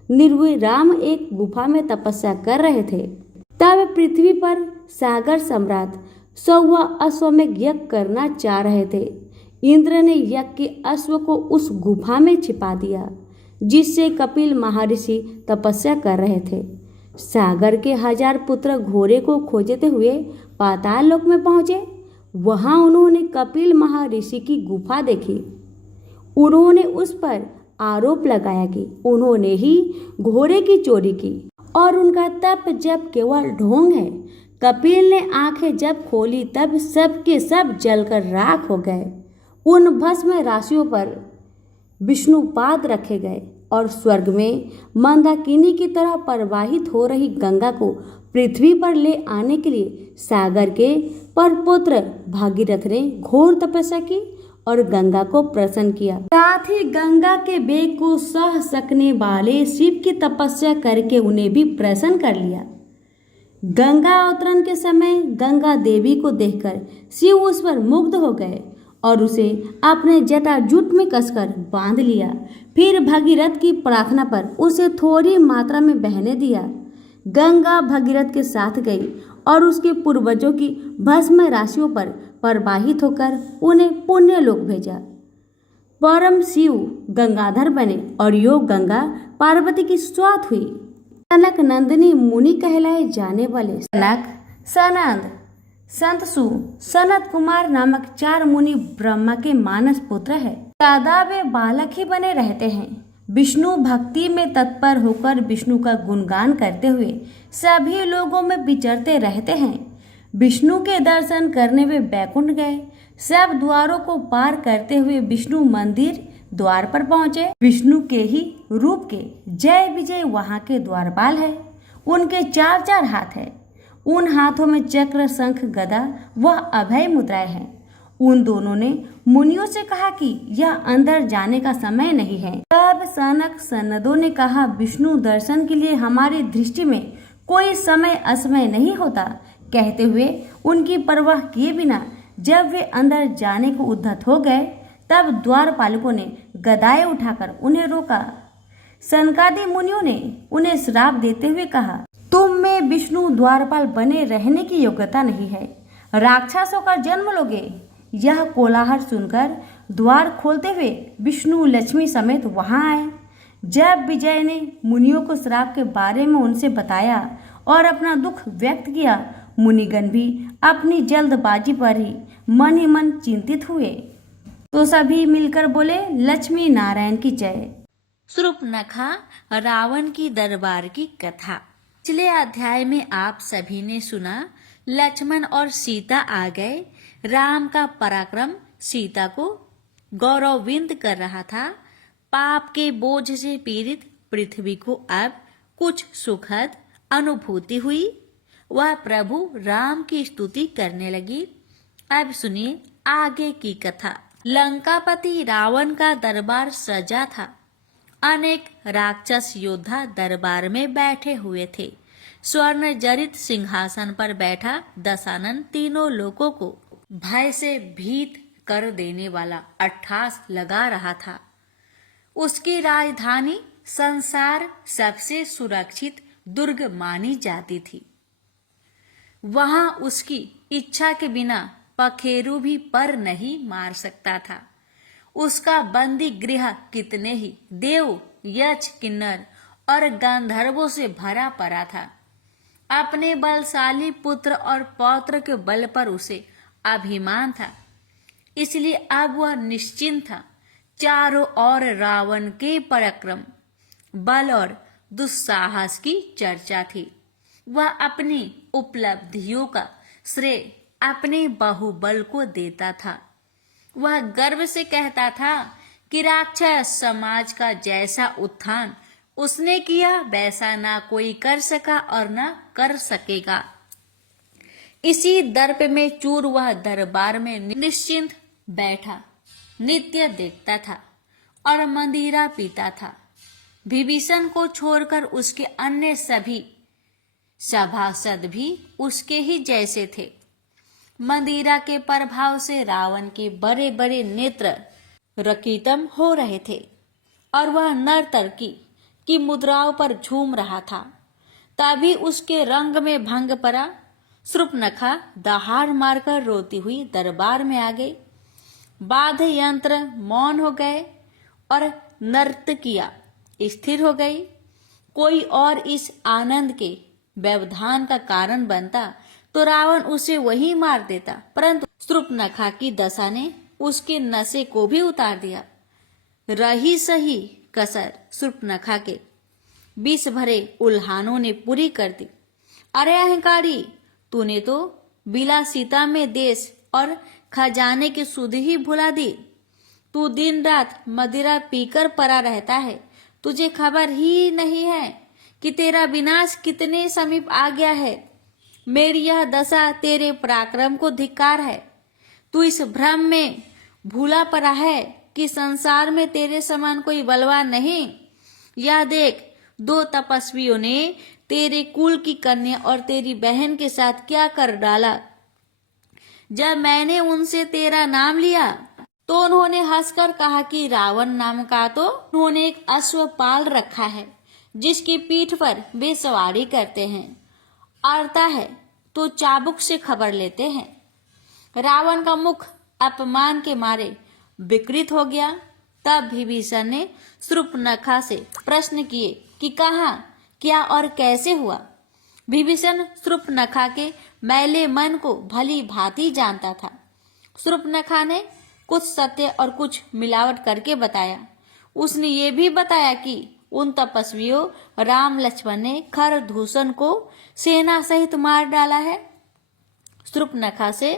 निर्विराम एक गुफा में तपस्या कर रहे थे, तब पृथ्वी पर सागर सम्राट 100वां अश्वमेध यज्ञ करना चाह रहे थे। इंद्र ने यज्ञ के अश्व को उस गुफा में छिपा दिया, जिससे कपिल महर्षि तपस्या कर रहे थे। सागर के 1000 पुत्र घोड़े को खोजते हुए पाताल लोक में पहुंचे। वहां उन्होंने कपिल महर्षि की गुफा देखी। उन्होंने उस पर आरोप लगाया कि उन्होंने ही घोड़े की चोरी की और उनका तप जब केवल ढोंग है। कपिल ने आंखें जब खोली, तब सब के सब जलकर राख हो गए। उन भस्म राशियों पर विष्णुपाद रखे गए और स्वर्ग में मंदाकिनी की तरह प्रवाहित हो रही गंगा को पृथ्वी पर ले आने के लिए सागर के परपुत्र भागीरथ ने घोर तपस्या की और गंगा को प्रसन्न किया। साथ ही गंगा के वेग को सह सकने वाले शिव की तपस्या करके उन्हें भी प्रसन्न कर लिया। गंगा अवतरण के समय गंगा देवी को देखकर शिव उस पर मुग्ध हो गए और उसे अपने जटाजूट में कसकर बांध लिया। फिर भगीरथ की प्रार्थना पर उसे थोड़ी मात्रा में बहने दिया। गंगा भगीरथ के साथ गई और उसके पूर्वजों की भस्म राशियों पर प्रवाहित होकर उन्हें पुण्य लोक भेजा। परम शिव गंगाधर बने और योग गंगा पार्वती की स्वात हुई। सनक नंदिनी मुनि कहलाए जाने वाले सनक, सनंद, संतसु, सनत कुमार नामक 4 मुनि ब्रह्मा के मानस पुत्र है। सदा वे बालक ही बने रहते हैं। विष्णु भक्ति में तत्पर होकर विष्णु का गुणगान करते हुए सभी लोगों में विचरते रहते हैं। विष्णु के दर्शन करने वे बैकुंठ गए। सब द्वारों को पार करते हुए विष्णु मंदिर द्वार पर पहुंचे। विष्णु के ही रूप के जय विजय वहां के द्वारपाल है। उनके 4 हाथ है। उन हाथों में चक्र, शंख, गदा व अभय मुद्राएं हैं। उन दोनों ने मुनियों से कहा कि यह अंदर जाने का समय नहीं है। तब सनक सनदों ने कहा, विष्णु दर्शन के लिए हमारी दृष्टि में कोई समय असमय नहीं होता। कहते हुए उनकी परवाह किए बिना जब वे अंदर जाने को उद्धत हो गए तब द्वारपालकों ने गदाएं उठाकर उन्हें रोका। सनकादि मुनियों ने उन्हें श्राप देते हुए कहा, तुम में विष्णु द्वारपाल बने रहने की योग्यता नहीं है। राक्षस होकर जन्म लोगे। यह कोलाहल सुनकर द्वार खोलते हुए विष्णु लक्ष्मी समेत वहां आए। जब विजय ने मुनियों को श्राप के बारे में उनसे बताया और अपना दुख व्यक्त किया, मुनिगण भी अपनी जल्दबाजी पर ही मन चिंतित हुए। तो सभी मिलकर बोले, लक्ष्मी नारायण की जय। शूर्पणखा रावण की दरबार की कथा। पिछले अध्याय में आप सभी ने सुना, लक्ष्मण और सीता आ गए। राम का पराक्रम सीता को गौरवान्वित कर रहा था। पाप के बोझ से पीड़ित पृथ्वी को अब कुछ सुखद अनुभूति हुई। वह प्रभु राम की स्तुति करने लगी। अब सुनिए आगे की कथा। लंकापति रावण का दरबार सजा था। अनेक राक्षस योद्धा दरबार में बैठे हुए थे। स्वर्ण जड़ित सिंहासन पर बैठा दशानन तीनों लोगों को भय से भीत कर देने वाला अट्ठास लगा रहा था। उसकी राजधानी संसार सबसे सुरक्षित दुर्ग मानी जाती थी। वहां उसकी इच्छा के बिना पखेरु भी पर नहीं मार सकता था। उसका बंदी गृह कितने ही देव, यक्ष, किन्नर और गंधर्वों से भरा पड़ा था। अपने बलशाली पुत्र और पौत्र के बल पर उसे अभिमान था, इसलिए अब वह निश्चिंत था। चारों ओर रावण के पराक्रम, बल और दुस्साहस की चर्चा थी। वह अपनी उपलब्धियों का श्रेय अपने बाहुबल को देता था। वह गर्व से कहता था कि राक्षस समाज का जैसा उत्थान उसने किया वैसा ना कोई कर सका और ना कर सकेगा। इसी दर्प में चूर वह दरबार में निश्चिंत बैठा नित्य देखता था और मंदिरा पीता था। विभीषण को छोड़कर उसके अन्य सभी सभासद भी उसके ही जैसे थे। मंदिरा के प्रभाव से रावण के बड़े बड़े नेत्र रकीतम हो रहे थे और वह नर्तकी की मुद्राओं पर झूम रहा था। तभी उसके रंग में भंग पड़ा। शूर्पणखा दहाड़ मारकर रोती हुई दरबार में आ गई। वाद्य यंत्र मौन हो गए और नर्तकियां स्थिर हो गई। कोई और इस आनंद के व्यवधान का कारण बनता तो रावण उसे वहीं मार देता, परंतु शूर्पणखा की दशा ने उसके नशे को भी उतार दिया। रही सही कसर शूर्पणखा के विष भरे उल्हानों ने पूरी कर दी। अरे अहंकारी, तूने तो विलासिता में देश और खजाने की सुध ही भुला दी। तू दिन रात मदिरा पीकर पड़ा रहता है। तुझे खबर ही नहीं है कि तेरा विनाश कितने समीप आ गया है। मेरी यह दशा तेरे पराक्रम को धिक्कार है। तू इस भ्रम में भूला पड़ा है कि संसार में तेरे समान कोई बलवान नहीं। यह देख, 2 तपस्वियों ने तेरे कुल की कन्या और तेरी बहन के साथ क्या कर डाला। जब मैंने उनसे तेरा नाम लिया तो उन्होंने हंसकर कहा कि रावण नाम का तो उन्होंने एक अश्व पाल रखा है जिसकी पीठ पर वे सवारी करते हैं। आता है तो चाबुक से खबर लेते हैं। रावण का मुख अपमान के मारे विकृत हो गया। तब विभीषण ने शूर्पणखा से प्रश्न किए कि कहाँ, क्या और कैसे हुआ। विभीषण शूर्पणखा के मैले मन को भली भांति जानता था। शूर्पणखा ने कुछ सत्य और कुछ मिलावट करके बताया। उसने ये भी बताया कि उन तपस्वियों राम लक्ष्मण ने खरदूषण को सेना सहित मार डाला है। शूर्पणखा से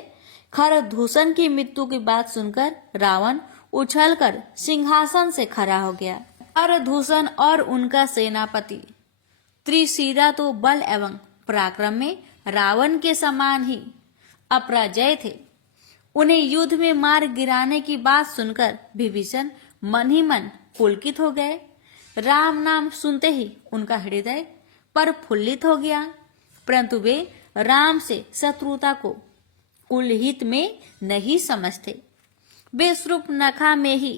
खरदूषण की मृत्यु की बात सुनकर रावण उछलकर सिंहासन से खड़ा हो गया। खरदूषण और उनका सेनापति त्रिशिरा तो बल एवं पराक्रम में रावण के समान ही अपराजय थे। उन्हें युद्ध में मार गिराने की बात सुनकर विभीषण मन ही मन पुलकित हो गए। राम नाम सुनते ही उनका हृदय प्रफुल्लित हो गया, परंतु वे राम से शत्रुता को कुलहित में नहीं समझते। वे शूर्पणखा में ही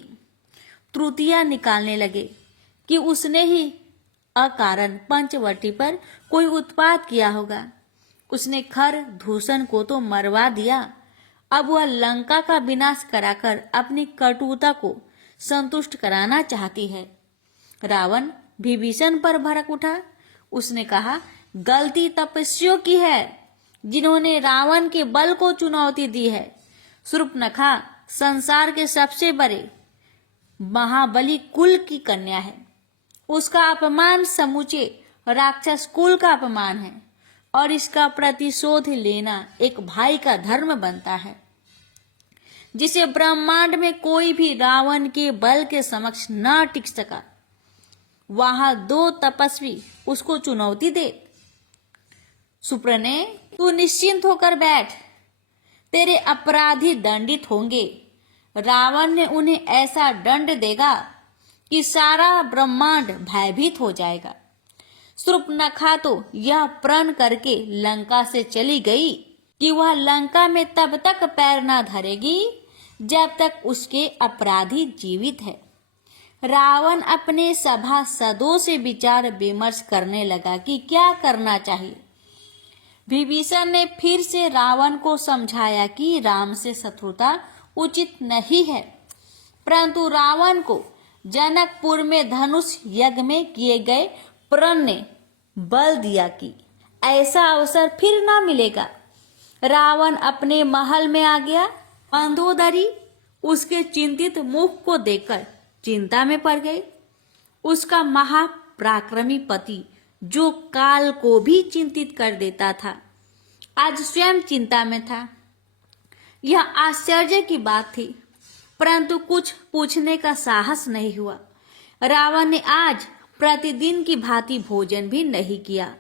त्रुटियां निकालने लगे कि उसने ही अकारण पंचवटी पर कोई उत्पात किया होगा। उसने खरदूषण को तो मरवा दिया, अब वह लंका का विनाश कराकर अपनी कटुता को संतुष्ट कराना चाहती है। रावण विभीषण पर भड़क उठा। उसने कहा, गलती तपस्वियों की है जिन्होंने रावण के बल को चुनौती दी है। शूर्पणखा संसार के सबसे बड़े महाबली कुल की कन्या है। उसका अपमान समूचे राक्षस कुल का अपमान है और इसका प्रतिशोध लेना एक भाई का धर्म बनता है। जिसे ब्रह्मांड में कोई भी रावण के बल के समक्ष न टिक सका, वहां 2 तपस्वी उसको चुनौती दे। सुप्रने, तू निश्चिंत होकर बैठ, तेरे अपराधी दंडित होंगे। रावण ने उन्हें ऐसा दंड देगा कि सारा ब्रह्मांड भयभीत हो जाएगा। शूर्पणखा तो यह प्रण करके लंका से चली गई कि वह लंका में तब तक पैर न धरेगी जब तक उसके अपराधी जीवित है। रावण अपने सभासदों से विचार विमर्श करने लगा कि क्या करना चाहिए। विभीषण ने फिर से रावण को समझाया कि राम से शत्रुता उचित नहीं है, परंतु रावण को जनकपुर में धनुष यज्ञ में किए गए प्रण ने बल दिया कि ऐसा अवसर फिर ना मिलेगा। रावण अपने महल में आ गया। मंदोदरी उसके चिंतित मुख को देखकर चिंता में पड़ गई। उसका महापराक्रमी पति, जो काल को भी चिंतित कर देता था, आज स्वयं चिंता में था। यह आश्चर्य की बात थी, परंतु कुछ पूछने का साहस नहीं हुआ। रावण ने आज प्रतिदिन की भांति भोजन भी नहीं किया।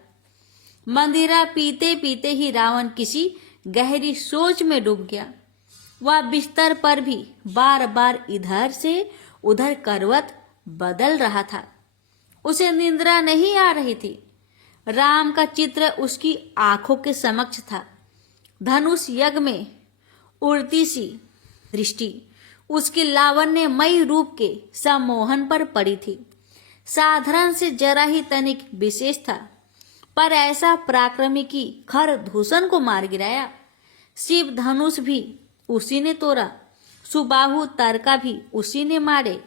मंदिरा पीते पीते ही रावण किसी गहरी सोच में डूब गया। वह बिस्तर पर भी बार बार इधर से उधर करवट बदल रहा था। उसे निंद्रा नहीं आ रही थी। राम का चित्र उसकी आंखों के समक्ष था। धनुष यज्ञ में उड़ती सी दृष्टि उसके लावण्यमयी रूप के सम्मोहन पर पड़ी थी। साधारण से जरा ही तनिक विशेष था, पर ऐसा पराक्रमी की खरदूषण को मार गिराया। शिव धनुष भी उसी ने तोड़ा, सुबाहु तारका भी उसी ने मारे।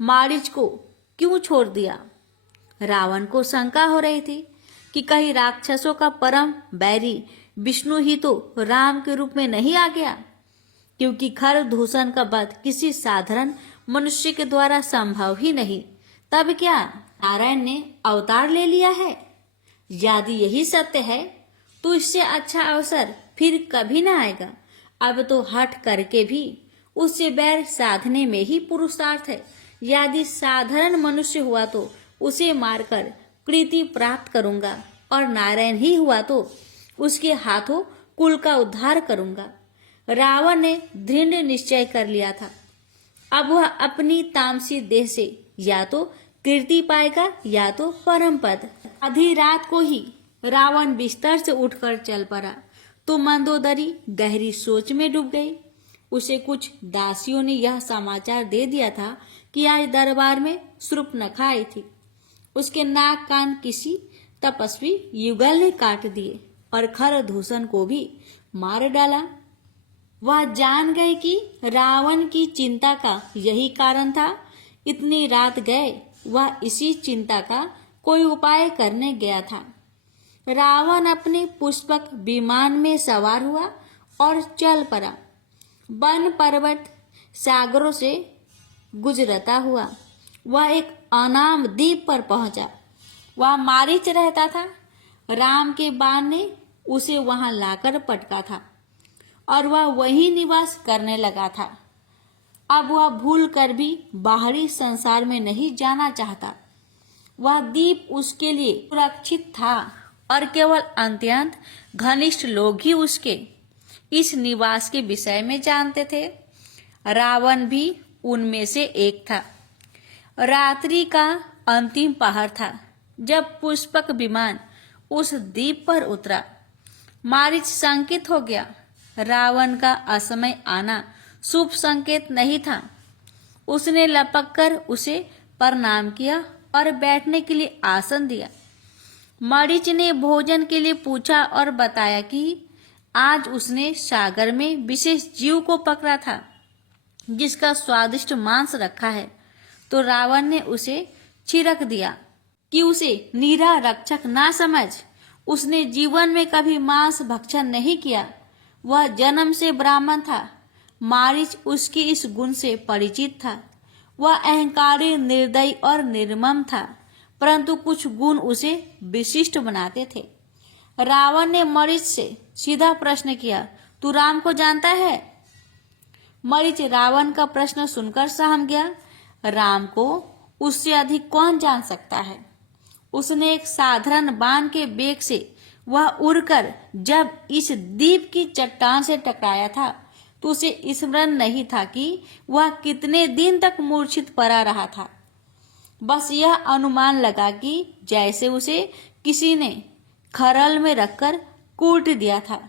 मारीच को क्यों छोड़ दिया? रावण को शंका हो रही थी कि कहीं राक्षसों का परम बैरी विष्णु ही तो राम के रूप में नहीं आ गया, क्योंकि खरदूषण का वध किसी साधारण मनुष्य के द्वारा संभव ही नहीं। तब क्या नारायण ने अवतार ले लिया है? यदि यही सत्य है तो इससे अच्छा अवसर फिर कभी ना आएगा। अब तो हठ करके भी उससे बैर साधने में ही पुरुषार्थ है। यदि साधारण मनुष्य हुआ तो उसे मारकर कृति प्राप्त करूंगा और नारायण ही हुआ तो उसके हाथों कुल का उद्धार करूंगा। रावण ने दृढ़ निश्चय कर लिया था। अब वह अपनी तामसी देह से या तो कीर्ति पाएगा या तो परम पद। आधी रात को ही रावण बिस्तर से उठकर चल पड़ा तो मंदोदरी गहरी सोच में डूब गई। उसे कुछ दासियों ने यह समाचार दे दिया था कि आज दरबार में शूर्पणखा आई थी। उसके नाक कान किसी तपस्वी युगल ने काट दिए और खरदूषण को भी मार डाला। वह जान गए कि रावण की चिंता का यही कारण था। इतनी रात गए वह इसी चिंता का कोई उपाय करने गया था। रावण अपने पुष्पक विमान में सवार हुआ और चल पड़ा। वन पर्वत सागरों से गुजरता हुआ वह एक अनाम द्वीप पर पहुंचा। वह मारीच रहता था। राम के बाण ने उसे वहां लाकर पटका था और वह वहीं निवास करने लगा था। अब वह भूल कर भी बाहरी संसार में नहीं जाना चाहता। वह द्वीप उसके लिए सुरक्षित था और केवल अत्यंत घनिष्ठ लोग ही उसके इस निवास के विषय में जानते थे। रावण भी उनमें से एक था। रात्रि का अंतिम पहर था जब पुष्पक विमान उस द्वीप पर उतरा। मारीच शंकित हो गया। रावण का असमय आना शुभ संकेत नहीं था। उसने लपककर उसे प्रणाम किया और बैठने के लिए आसन दिया। मरीच ने भोजन के लिए पूछा और बताया कि आज उसने सागर में विशेष जीव को पकड़ा था जिसका स्वादिष्ट मांस रखा है। तो रावण ने उसे छिड़क दिया कि उसे नीरा रक्षक ना समझ। उसने जीवन में कभी मांस भक्षण नहीं किया। वह जन्म से ब्राह्मण था। मारीच उसके इस गुण से परिचित था। वह अहंकारी, निर्दयी और निर्मम था, परंतु कुछ गुण उसे विशिष्ट बनाते थे। रावण ने मरीच से सीधा प्रश्न किया, तू राम को जानता है? मरीच रावण का प्रश्न सुनकर सहम गया। राम को उससे अधिक कौन जान सकता है। उसने एक साधारण बाण के बेग से वह उड़कर जब इस द्वीप की चट्टान से टकराया था तो उसे स्मरण नहीं था कि वह कितने दिन तक मूर्छित पड़ा रहा था। बस यह अनुमान लगा कि जैसे उसे किसी ने खरल में रखकर कूट दिया था।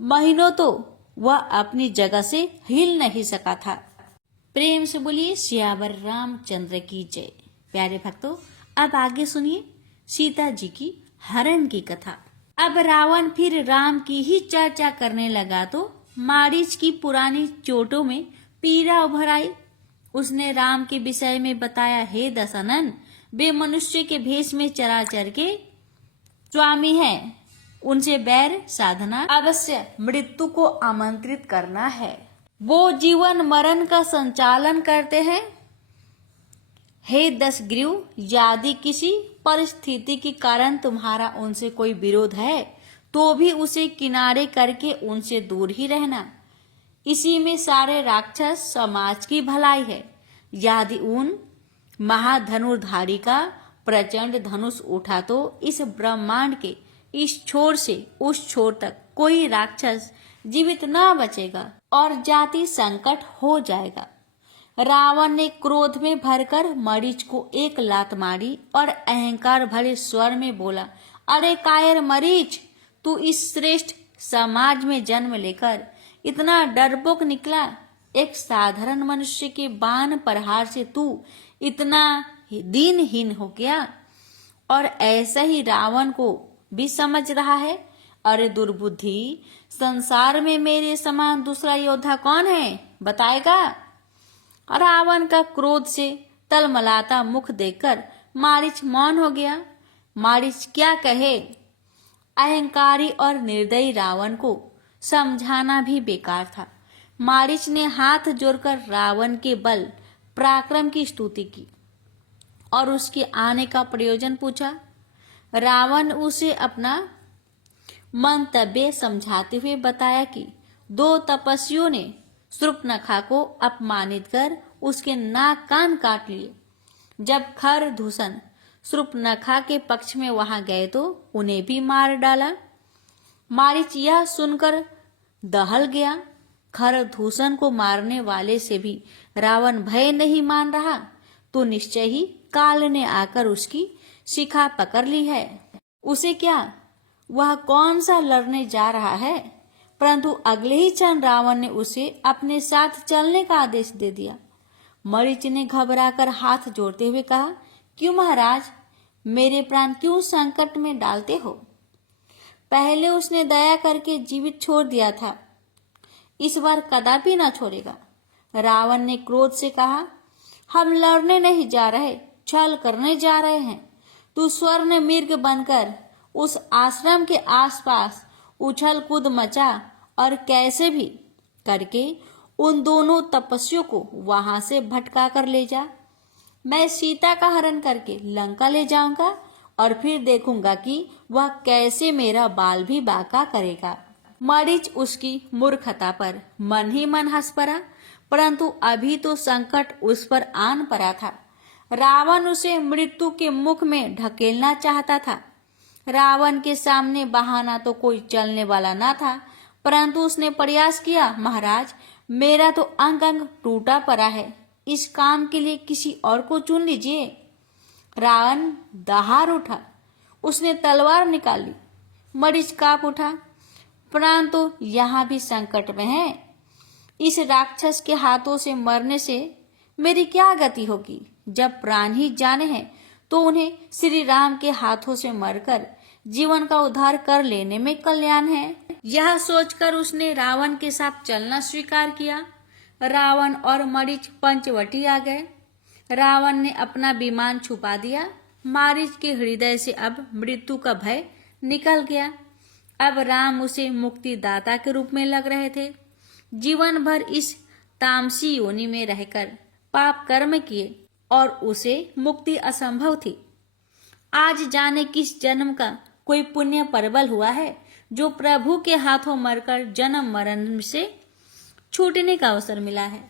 महीनों तो वह अपनी जगह से हिल नहीं सका था। प्रेम से बोलिए सियावर रामचंद्र की जय। प्यारे भक्तों, अब आगे सुनिए सीता जी की हरण की कथा। अब रावण फिर राम की ही चर्चा करने लगा तो मारीच की पुरानी चोटों में पीड़ा उभर आई। उसने राम के विषय में बताया, हे दशानन, वे मनुष्य के भेष में चराचर के स्वामी हैं। उनसे बैर साधना अवश्य मृत्यु को आमंत्रित करना है। वो जीवन मरण का संचालन करते हैं। हे दशग्रीव, यदि किसी परिस्थिति के कारण तुम्हारा उनसे कोई विरोध है तो भी उसे किनारे करके उनसे दूर ही रहना। इसी में सारे राक्षस समाज की भलाई है। यदि उन महाधनुर्धारी का प्रचंड धनुष उठा तो इस ब्रह्मांड के इस छोर से उस छोर तक कोई राक्षस जीवित न बचेगा और जाति संकट हो जाएगा। रावण ने क्रोध में भरकर मरीच को एक लात मारी और अहंकार भरे स्वर में बोला, अरे कायर मरीच, तू इस श्रेष्ठ समाज में जन्म लेकर इतना डरपोक निकला। एक साधारण मनुष्य के बाण प्रहार से तू इतना दीनहीन हो गया और ऐसा ही रावण को भी समझ रहा है। अरे दुर्बुद्धि, संसार में मेरे समान दूसरा योद्धा कौन है, बताएगा? रावण का क्रोध से तलमलाता मुख देखकर मारीच मौन हो गया। मारीच क्या कहे। अहंकारी और निर्दयी रावण को समझाना भी बेकार था। मारीच ने हाथ जोड़कर रावण के बल पराक्रम की स्तुति की और उसके आने का प्रयोजन पूछा। रावण उसे अपना मंतव्य समझाते हुए बताया कि दो तपस्वियों ने शूर्पणखा को अपमानित कर उसके नाक कान काट लिए। जब खरदूषण शूर्पणखा के पक्ष में वहां गए तो उन्हें भी मार डाला। मारीच यह सुनकर दहल गया। खरदूषण को मारने वाले से भी रावण भय नहीं मान रहा तो निश्चय ही काल ने आकर उसकी शिखा पकड़ ली है। उसे क्या, वह कौन सा लड़ने जा रहा है। परंतु अगले ही क्षण रावण ने उसे अपने साथ चलने का आदेश दे दिया। मरीच ने घबराकर हाथ जोड़ते हुए कहा, क्यों महाराज, मेरे प्राण क्यों संकट में डालते हो। पहले उसने दया करके जीवित छोड़ दिया था, इस बार कदापि न छोड़ेगा। रावण ने क्रोध से कहा, हम लड़ने नहीं जा रहे, छल करने जा रहे हैं। तू स्वर्ण मृग बनकर उस आश्रम के आसपास उछल कूद मचा और कैसे भी करके उन दोनों तपस्वियों को वहां से भटका कर ले जा। मैं सीता का हरण करके लंका ले जाऊंगा और फिर देखूंगा कि वह कैसे मेरा बाल भी बांका करेगा। मरीच उसकी मूर्खता पर मन ही मन हंस पड़ा, परंतु अभी तो संकट उस पर आन पड़ा था। रावण उसे मृत्यु के मुख में ढकेलना चाहता था। रावण के सामने बहाना तो कोई चलने वाला ना था, परंतु उसने प्रयास किया, महाराज, मेरा तो अंग अंग टूटा पड़ा है, इस काम के लिए किसी और को चुन लीजिए। रावण दहाड़ उठा, उसने तलवार निकाल ली। मरीच कांप उठा, परंतु यहाँ भी संकट में है। इस राक्षस के हाथों से मरने से मेरी क्या गति होगी। जब प्राण ही जाने हैं तो उन्हें श्री राम के हाथों से मरकर जीवन का उद्धार कर लेने में कल्याण है। यह सोचकर उसने रावण के साथ चलना स्वीकार किया। रावण और मरीच पंचवटी आ गए। रावण ने अपना विमान छुपा दिया। मारीच के हृदय से अब मृत्यु का भय निकल गया। अब राम उसे मुक्तिदाता के रूप में लग रहे थे। जीवन भर इस तामसी योनि में रहकर पाप कर्म किए और उसे मुक्ति असंभव थी। आज जाने किस जन्म का कोई पुण्य परबल हुआ है जो प्रभु के हाथों मरकर जन्म मरण से छूटने का अवसर मिला है।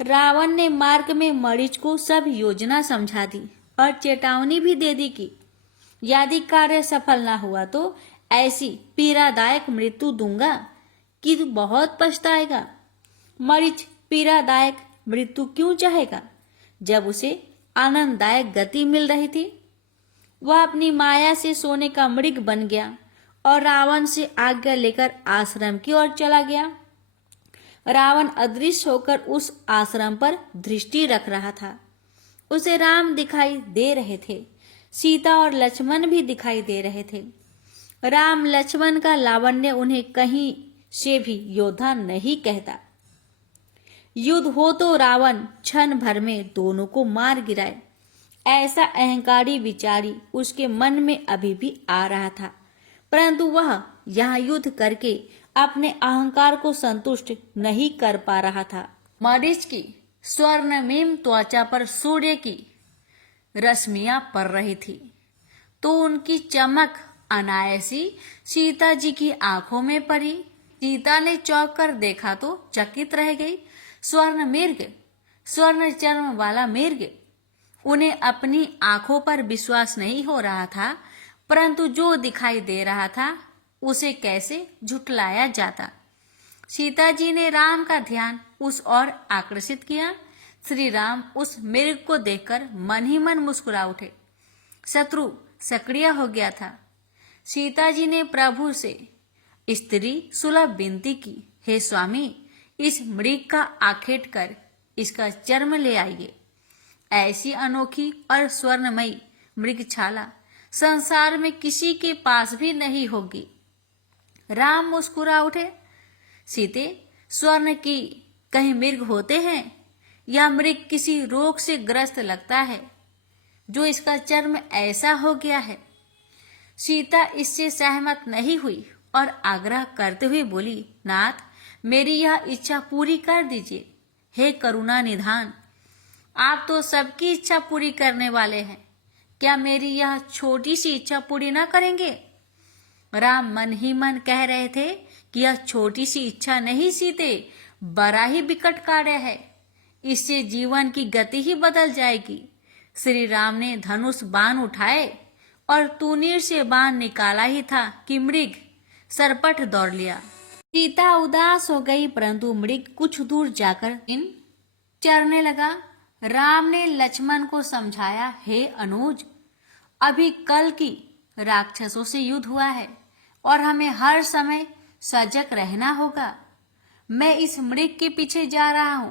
रावण ने मार्ग में मरीच को सब योजना समझा दी और चेतावनी भी दे दी कि यदि कार्य सफल ना हुआ तो ऐसी पीड़ादायक मृत्यु दूंगा कि तू बहुत पछताएगा। मरीच पीड़ादायक मृत्यु क्यों चाहेगा जब उसे आनंददायक गति मिल रही थी। वह अपनी माया से सोने का मृग बन गया और रावण से आज्ञा लेकर आश्रम की ओर चला गया। रावण अदृश्य होकर उस आश्रम पर दृष्टि रख रहा था। उसे राम दिखाई दे रहे थे, सीता और लक्ष्मण भी दिखाई दे रहे थे। राम लक्ष्मण का लावण्य उन्हें कहीं से भी योद्धा नहीं कहता। युद्ध हो तो रावण क्षण भर में दोनों को मार गिराए, ऐसा अहंकारी विचारी उसके मन में अभी भी आ रहा था। परंतु वह यहाँ युद्ध करके अपने अहंकार को संतुष्ट नहीं कर पा रहा था। मरीच की स्वर्णमयी त्वचा पर सूर्य की रश्मियां पड़ रही थी तो उनकी चमक अनायासी सीता जी की आंखों में पड़ी। सीता ने चौंक कर देखा तो चकित रह गई। स्वर्ण मृग, स्वर्ण चर्म वाला मृग, उन्हें अपनी आंखों पर विश्वास नहीं हो रहा था, परंतु जो दिखाई दे रहा था उसे कैसे झुठलाया जाता। सीता जी ने राम का ध्यान उस ओर आकर्षित किया। श्री राम उस मृग को देखकर मन ही मन मुस्कुरा उठे। शत्रु सक्रिय हो गया था। सीता जी ने प्रभु से स्त्री सुलभ विनती की, हे स्वामी, इस मृग का आखेट कर इसका चर्म ले आइए। ऐसी अनोखी और स्वर्णमयी मृगछाला संसार में किसी के पास भी नहीं होगी। राम मुस्कुरा उठे। सीते, स्वर्ण की कहीं मृग होते हैं या मृग किसी रोग से ग्रस्त लगता है जो इसका चर्म ऐसा हो गया है। सीता इससे सहमत नहीं हुई और आग्रह करते हुए बोली, नाथ, मेरी यह इच्छा पूरी कर दीजिए। हे करुणा निधान, आप तो सबकी इच्छा पूरी करने वाले हैं, क्या मेरी यह छोटी सी इच्छा पूरी ना करेंगे? राम मन ही मन कह रहे थे कि यह छोटी सी इच्छा नहीं सीते, बड़ा ही विकट कार्य है। इससे जीवन की गति ही बदल जाएगी। श्री राम ने धनुष बाण उठाए और तूनीर से बाण निकाला ही था कि मृग सरपट दौड़ लिया। सीता उदास हो गई, परंतु मृग कुछ दूर जाकर इन चरने लगा। राम ने लक्ष्मण को समझाया, हे अनुज, अभी कल की राक्षसों से युद्ध हुआ है और हमें हर समय सजग रहना होगा। मैं इस मृग के पीछे जा रहा हूं,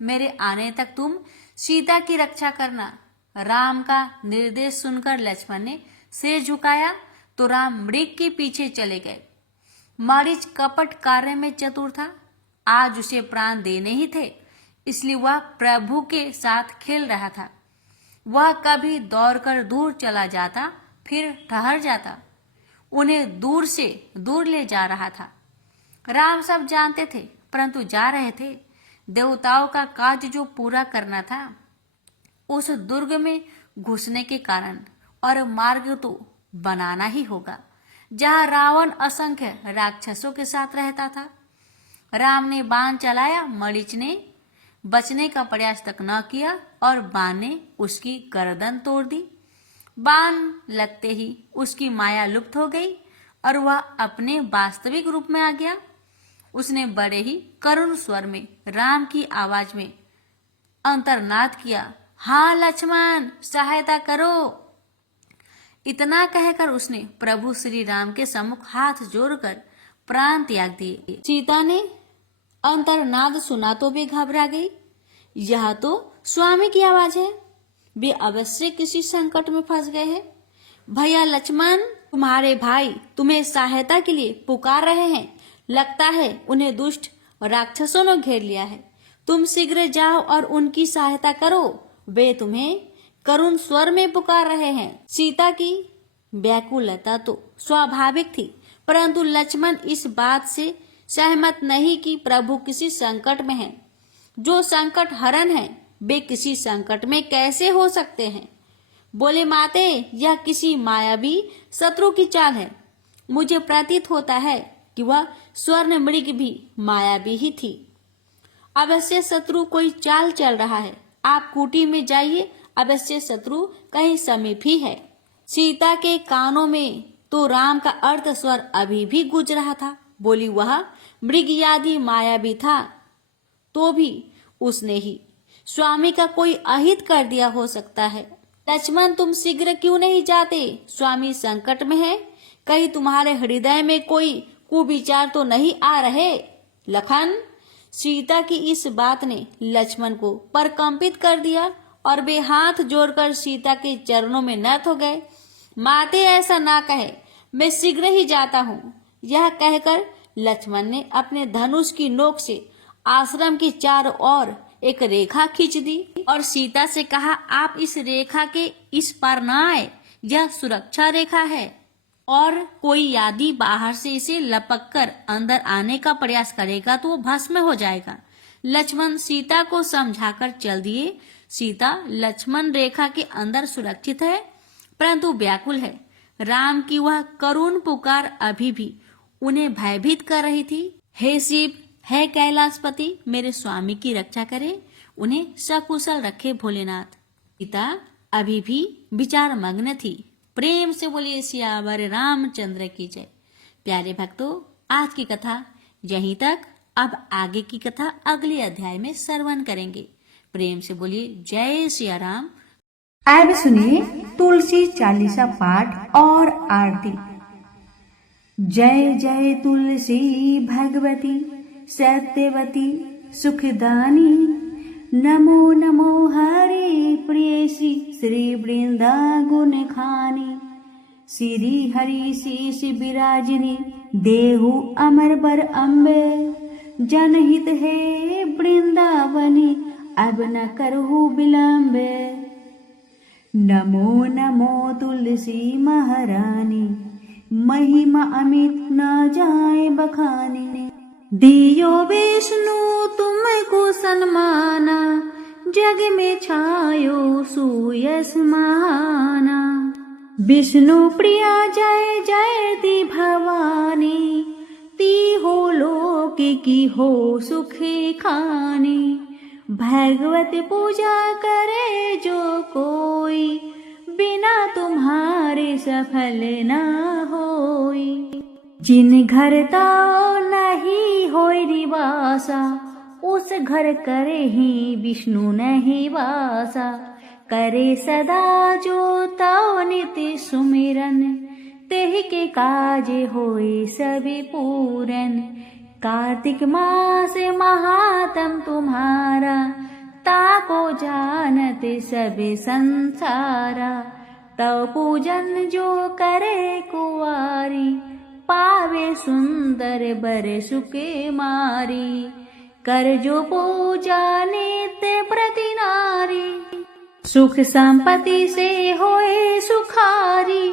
मेरे आने तक तुम सीता की रक्षा करना। राम का निर्देश सुनकर लक्ष्मण ने सिर झुकाया तो राम मृग के पीछे चले गए। मारीच कपट कार्य में चतुर था, आज उसे प्राण देने ही थे, इसलिए वह प्रभु के साथ खेल रहा था। वह कभी दौड़कर दूर चला जाता, फिर ठहर जाता, उन्हें दूर से दूर ले जा रहा था। राम सब जानते थे, परंतु जा रहे थे। देवताओं का काज जो पूरा करना था, उस दुर्ग में घुसने के कारण, और मार्ग तो बनाना ही होगा जहां रावण असंख्य राक्षसों के साथ रहता था। राम ने बाण चलाया, मरीच ने बचने का प्रयास तक न किया और बाण ने उसकी गर्दन तोड़ दी। बाण लगते ही उसकी माया लुप्त हो गई और वह अपने वास्तविक रूप में आ गया। उसने बड़े ही करुण स्वर में राम की आवाज में अंतर्नाद किया, हाँ लक्ष्मण, सहायता करो। इतना कहकर उसने प्रभु श्री राम के सम्मुख हाथ जोड़कर प्राण त्याग दिए। सीता ने अंतर्नाद सुना तो भी घबरा गई। यह तो स्वामी की आवाज है, वे अवश्य किसी संकट में फंस गए हैं। भैया लक्ष्मण, तुम्हारे भाई तुम्हें सहायता के लिए पुकार रहे हैं। लगता है उन्हें दुष्ट राक्षसों ने घेर लिया है। तुम शीघ्र जाओ और उनकी सहायता करो, वे तुम्हें करुण स्वर में पुकार रहे हैं। सीता की व्याकुलता तो स्वाभाविक थी, परंतु लक्ष्मण इस बात से सहमत नहीं कि प्रभु किसी संकट में हैं। जो संकट हरण है, वे किसी संकट में कैसे हो सकते हैं। बोले, माते, यह किसी मायावी शत्रु की चाल है। मुझे प्रतीत होता है कि वह स्वर्ण मृग भी मायावी ही थी। अवश्य शत्रु कोई चाल चल रहा है। आप कुटी में जाइए, अवश्य शत्रु कहीं समीप ही है। सीता के कानों में तो राम का अर्थ स्वर अभी भी गूंज रहा था। बोली, वह मृग यादि मायावी था तो भी उसने ही स्वामी का कोई अहित कर दिया हो सकता है। लक्ष्मण, तुम शीघ्र क्यों नहीं जाते? स्वामी संकट में है। कहीं तुम्हारे हृदय में कोई कुविचार तो नहीं आ रहे? लखन, सीता की इस बात ने लक्ष्मण को परकंपित कर दिया और वे हाथ जोड़कर सीता के चरणों में नत हो गए। माते, ऐसा ना कहे, मैं शीघ्र ही जाता हूँ। यह कहकर लक्ष्मण ने अपने धनुष की नोक से आश्रम की चारों ओर एक रेखा खींच दी और सीता से कहा, आप इस रेखा के इस पार न आए, यह सुरक्षा रेखा है और कोई यदि बाहर से इसे लपककर अंदर आने का प्रयास करेगा तो वो भस्म हो जाएगा। लक्ष्मण सीता को समझाकर चल दिए। सीता लक्ष्मण रेखा के अंदर सुरक्षित है, परंतु व्याकुल है। राम की वह करुण पुकार अभी भी उन्हें भयभीत कर रही थी। हे शिव, हे कैलाशपति, मेरे स्वामी की रक्षा करे, उन्हें सकुशल रखे भोलेनाथ। सीता अभी भी विचार मग्न थी। प्रेम से बोलिए सियावर रामचंद्र की जय। प्यारे भक्तों, आज की कथा यहीं तक। अब आगे की कथा अगले अध्याय में श्रवण करेंगे। प्रेम से बोलिए जय सिया राम। अब सुनिए तुलसी चालीसा पाठ और आरती। जय जय तुलसी भगवती सत्यवती सुखदानी, नमो नमो हरि प्रियसी श्री वृंदा गुण खानी। श्री हरि शीश विराजिनी देहु अमर बर अम्बे, जनहित है वृंदावनी अब न करहु विलंबे। नमो नमो तुलसी महारानी, महिमा अमित न जाए बखानी। दियो विष्णु तुमको सन्माना, जग में छायो सुयस महाना। विष्णु प्रिया जय जय ती भवानी, ती हो लोक की हो सुखी खानी। भगवत पूजा करे जो कोई, सफल न होई। जिन घर ताओ नहीं होई निवासा, उस घर करे ही विष्णु नहीं वासा। करे सदा जो ताओ नित्य सुमिरन, तेहि के काज होई सभी पूरन। कार्तिक मास महात्म तुम्हारा, ताको जानत सब संसारा। तव पूजन जो करे कुवारी, पावे सुंदर बर सुके मारी। कर जो पूजा नित्य प्रति नारी, सुख संपत्ति से होए सुखारी।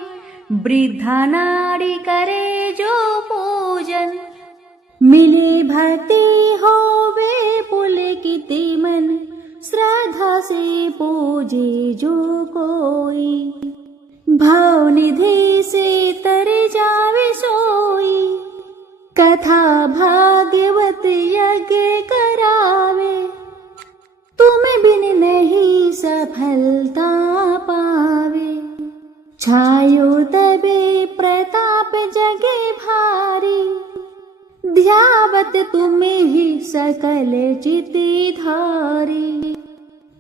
वृद्धा नारी करे जो पूजन, मिले भक्ति होवे पुलकित मन। श्रद्धा से पूजे जो कोई, भाव निधि से तर जावे सोई। कथा भागवत यज्ञ करावे, तुम बिन नहीं सफलता पावे। छायो तबे प्रताप जगे भारी, ध्यावत तुम्हें ही सकल चिति धारी।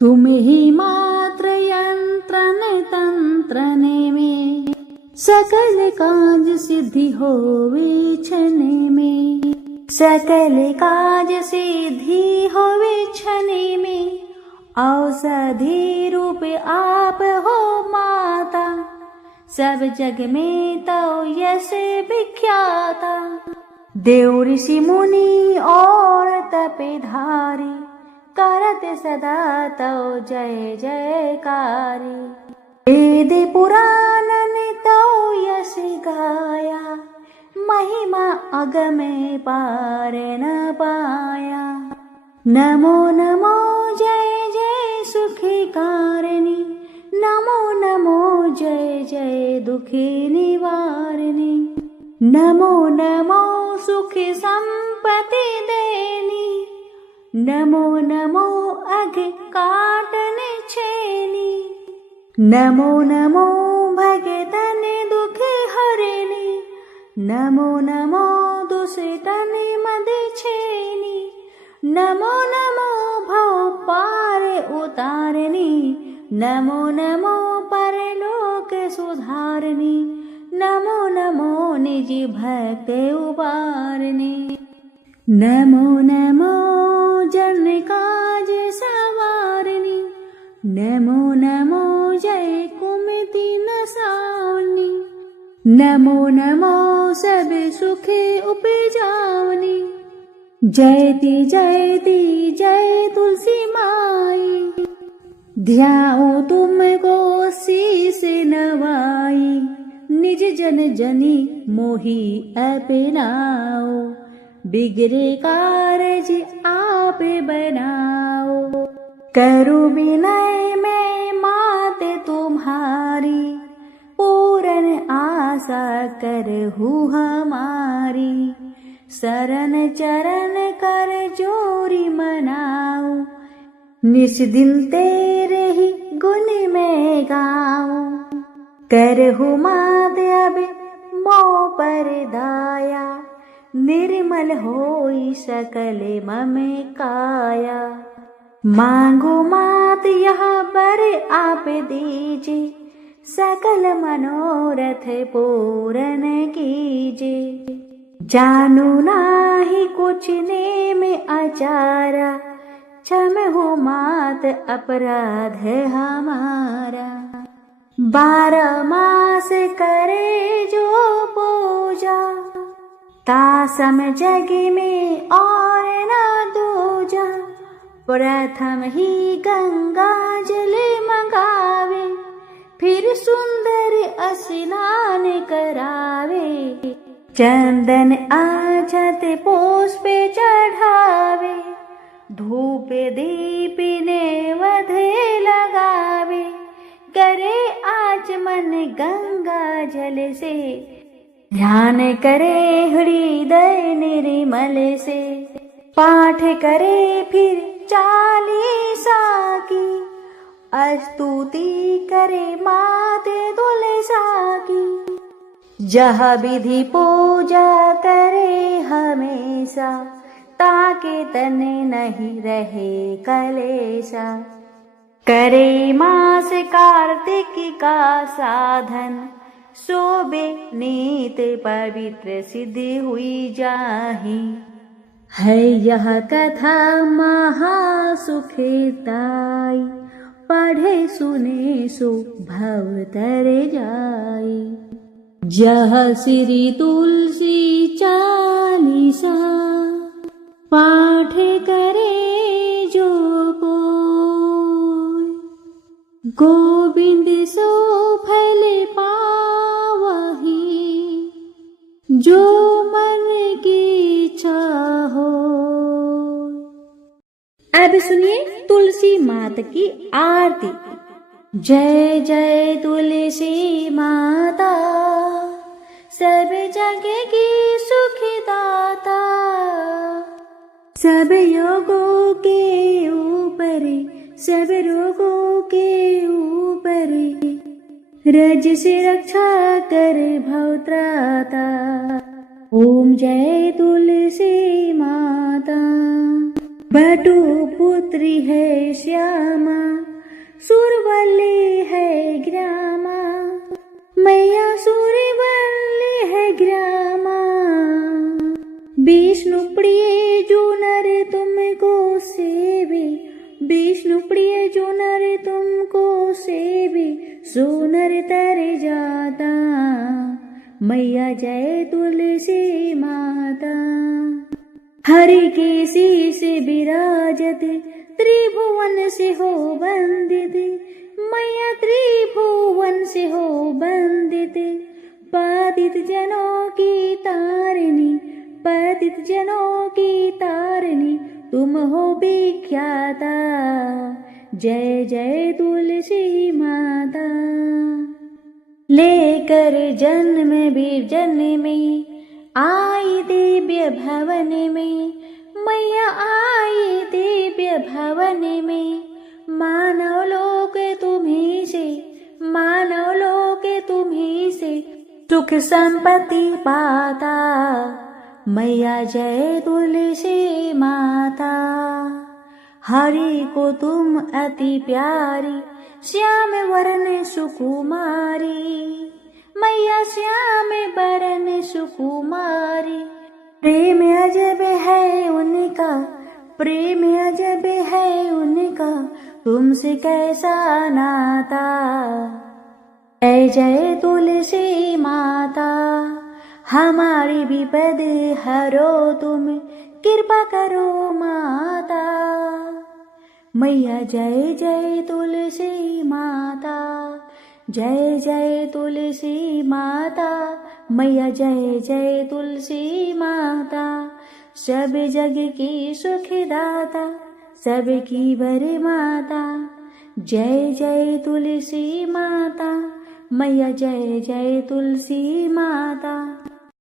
तुम ही मात्र यंत्रन तंत्रन में, सकल काज सिद्धि होवे क्षण में। सकल काज सिद्धि होवे क्षण में, औषधि रूप आप हो माता। सब जग में तो यश विख्याता, देव ऋषि मुनि और तपेधारी। करत सदा तो जय जयकारी, वेद पुराणन तो यश गाया। महिमा अगम पार न पाया। नमो नमो जय जय सुखी कारिणी, नमो नमो जय जय दुखी निवारिणी। नमो नमो सुखी संपत्ति देनी, नमो नमो अघ काटने छेनी। नमो नमो भगतन दुख हरिणी, नमो नमो दुष्टन मद छेनी। नमो नमो भव पार उतारनी, नमो नमो परलोक सुधारनी। नमो नमो निज भक्त उबारनी, नमो नमो जन काज सवारनी। नमो नमो जय कुमति नसावनी, नमो नमो सब सुख उपजावनी। जयति जयति जय तुलसी माई, ध्याओ तुमको शीस नवाई। निज जन जनी मोहि अपनाओ, बिगड़े कारज आप बनाओ। करू विनय में मात तुम्हारी, पूरन आशा करहु हमारी। शरण चरण कर जोरी मनाओ, निस दिन तेरे ही गुण में गाऊं। करहु मात अब मोह पर दाया, निर्मल होई सकल मम काया। मांगो मात यह बर आप दीजे, सकल मनोरथ पूरन कीजे। जानू नाही कुछ नेम आचारा, क्षम हो मात अपराध हमारा। 12 मास करे जो पूजा, तासम जग में और न दूजा। प्रथम ही गंगा जल मंगावे, फिर सुंदर स्नान करावे। चंदन आछत पुष्प चढ़ावे, धूप दीप नैवेद्य लगावे। करे आचमन गंगा जल से, ध्यान करे हृदय निर्मल से। पाठ करे फिर 40 की, स्तुति करे माते तुलसा की, जह विधि पूजा करे हमेशा, ताके तने नहीं रहे कलेशा। करे मास कार्तिक का साधन, शोभे नीत पवित्र सिद्धि हुई जाहि। है यह कथा महासुखदाई, पढ़े सुने सो भव तरे जाई। जह श्री तुलसी चालीसा, पाठ करे जो कोई, गोविंद सो फल पावही, जो मन की इच्छा हो। अब सुनिए तुलसी माता की आरती। जय जय तुलसी माता, सब जग की सुखदाता। सब योगों के ऊपर, सब रोगों के ऊपर, रज से रक्षा कर भवत्राता। ओम जय तुलसी माता। बटु पुत्री है श्यामा, सुरवल्ली है ग्रामा, मैया सुरवल्ली है ग्रामा। विष्णु प्रिय जो नर तुमको सेवे, विष्णु प्रिय जो नर तुमको सेवे, सो नर तर जाता। मैया जय तुलसी माता। हरि के शीश विराजत, त्रिभुवन से हो वंदित, मैया त्रिभुवन से हो वंदित। पतित जनों की तारिणी, पतित जनों की तारिणी, तुम हो विख्याता। जय जय तुलसी माता। लेकर जन्म भी जन्मी, आई दिव्य भवन में, मैया आई दिव्य भवन में। मानव लोक तुम्हीं से, मानव लोक तुम्हीं से, सुख संपत्ति पाता। मैया जय तुलसी माता। हरि को तुम अति प्यारी, श्याम वरन सुकुमारी। मैया श्याम वरन सुकुमारी। प्रेम अजब है उनका, प्रेम अजब है उनका, तुमसे कैसा नाता। ऐ जय तुलसी माता। हमारी विपद हरो तुम, कृपा करो माता। मैया जय जय तुलसी माता। जय जय तुलसी माता। मैया जय जय तुलसी माता। सब जग की सुखदाता, सबकी वर माता। जय जय तुलसी माता। मैया जय जय तुलसी माता।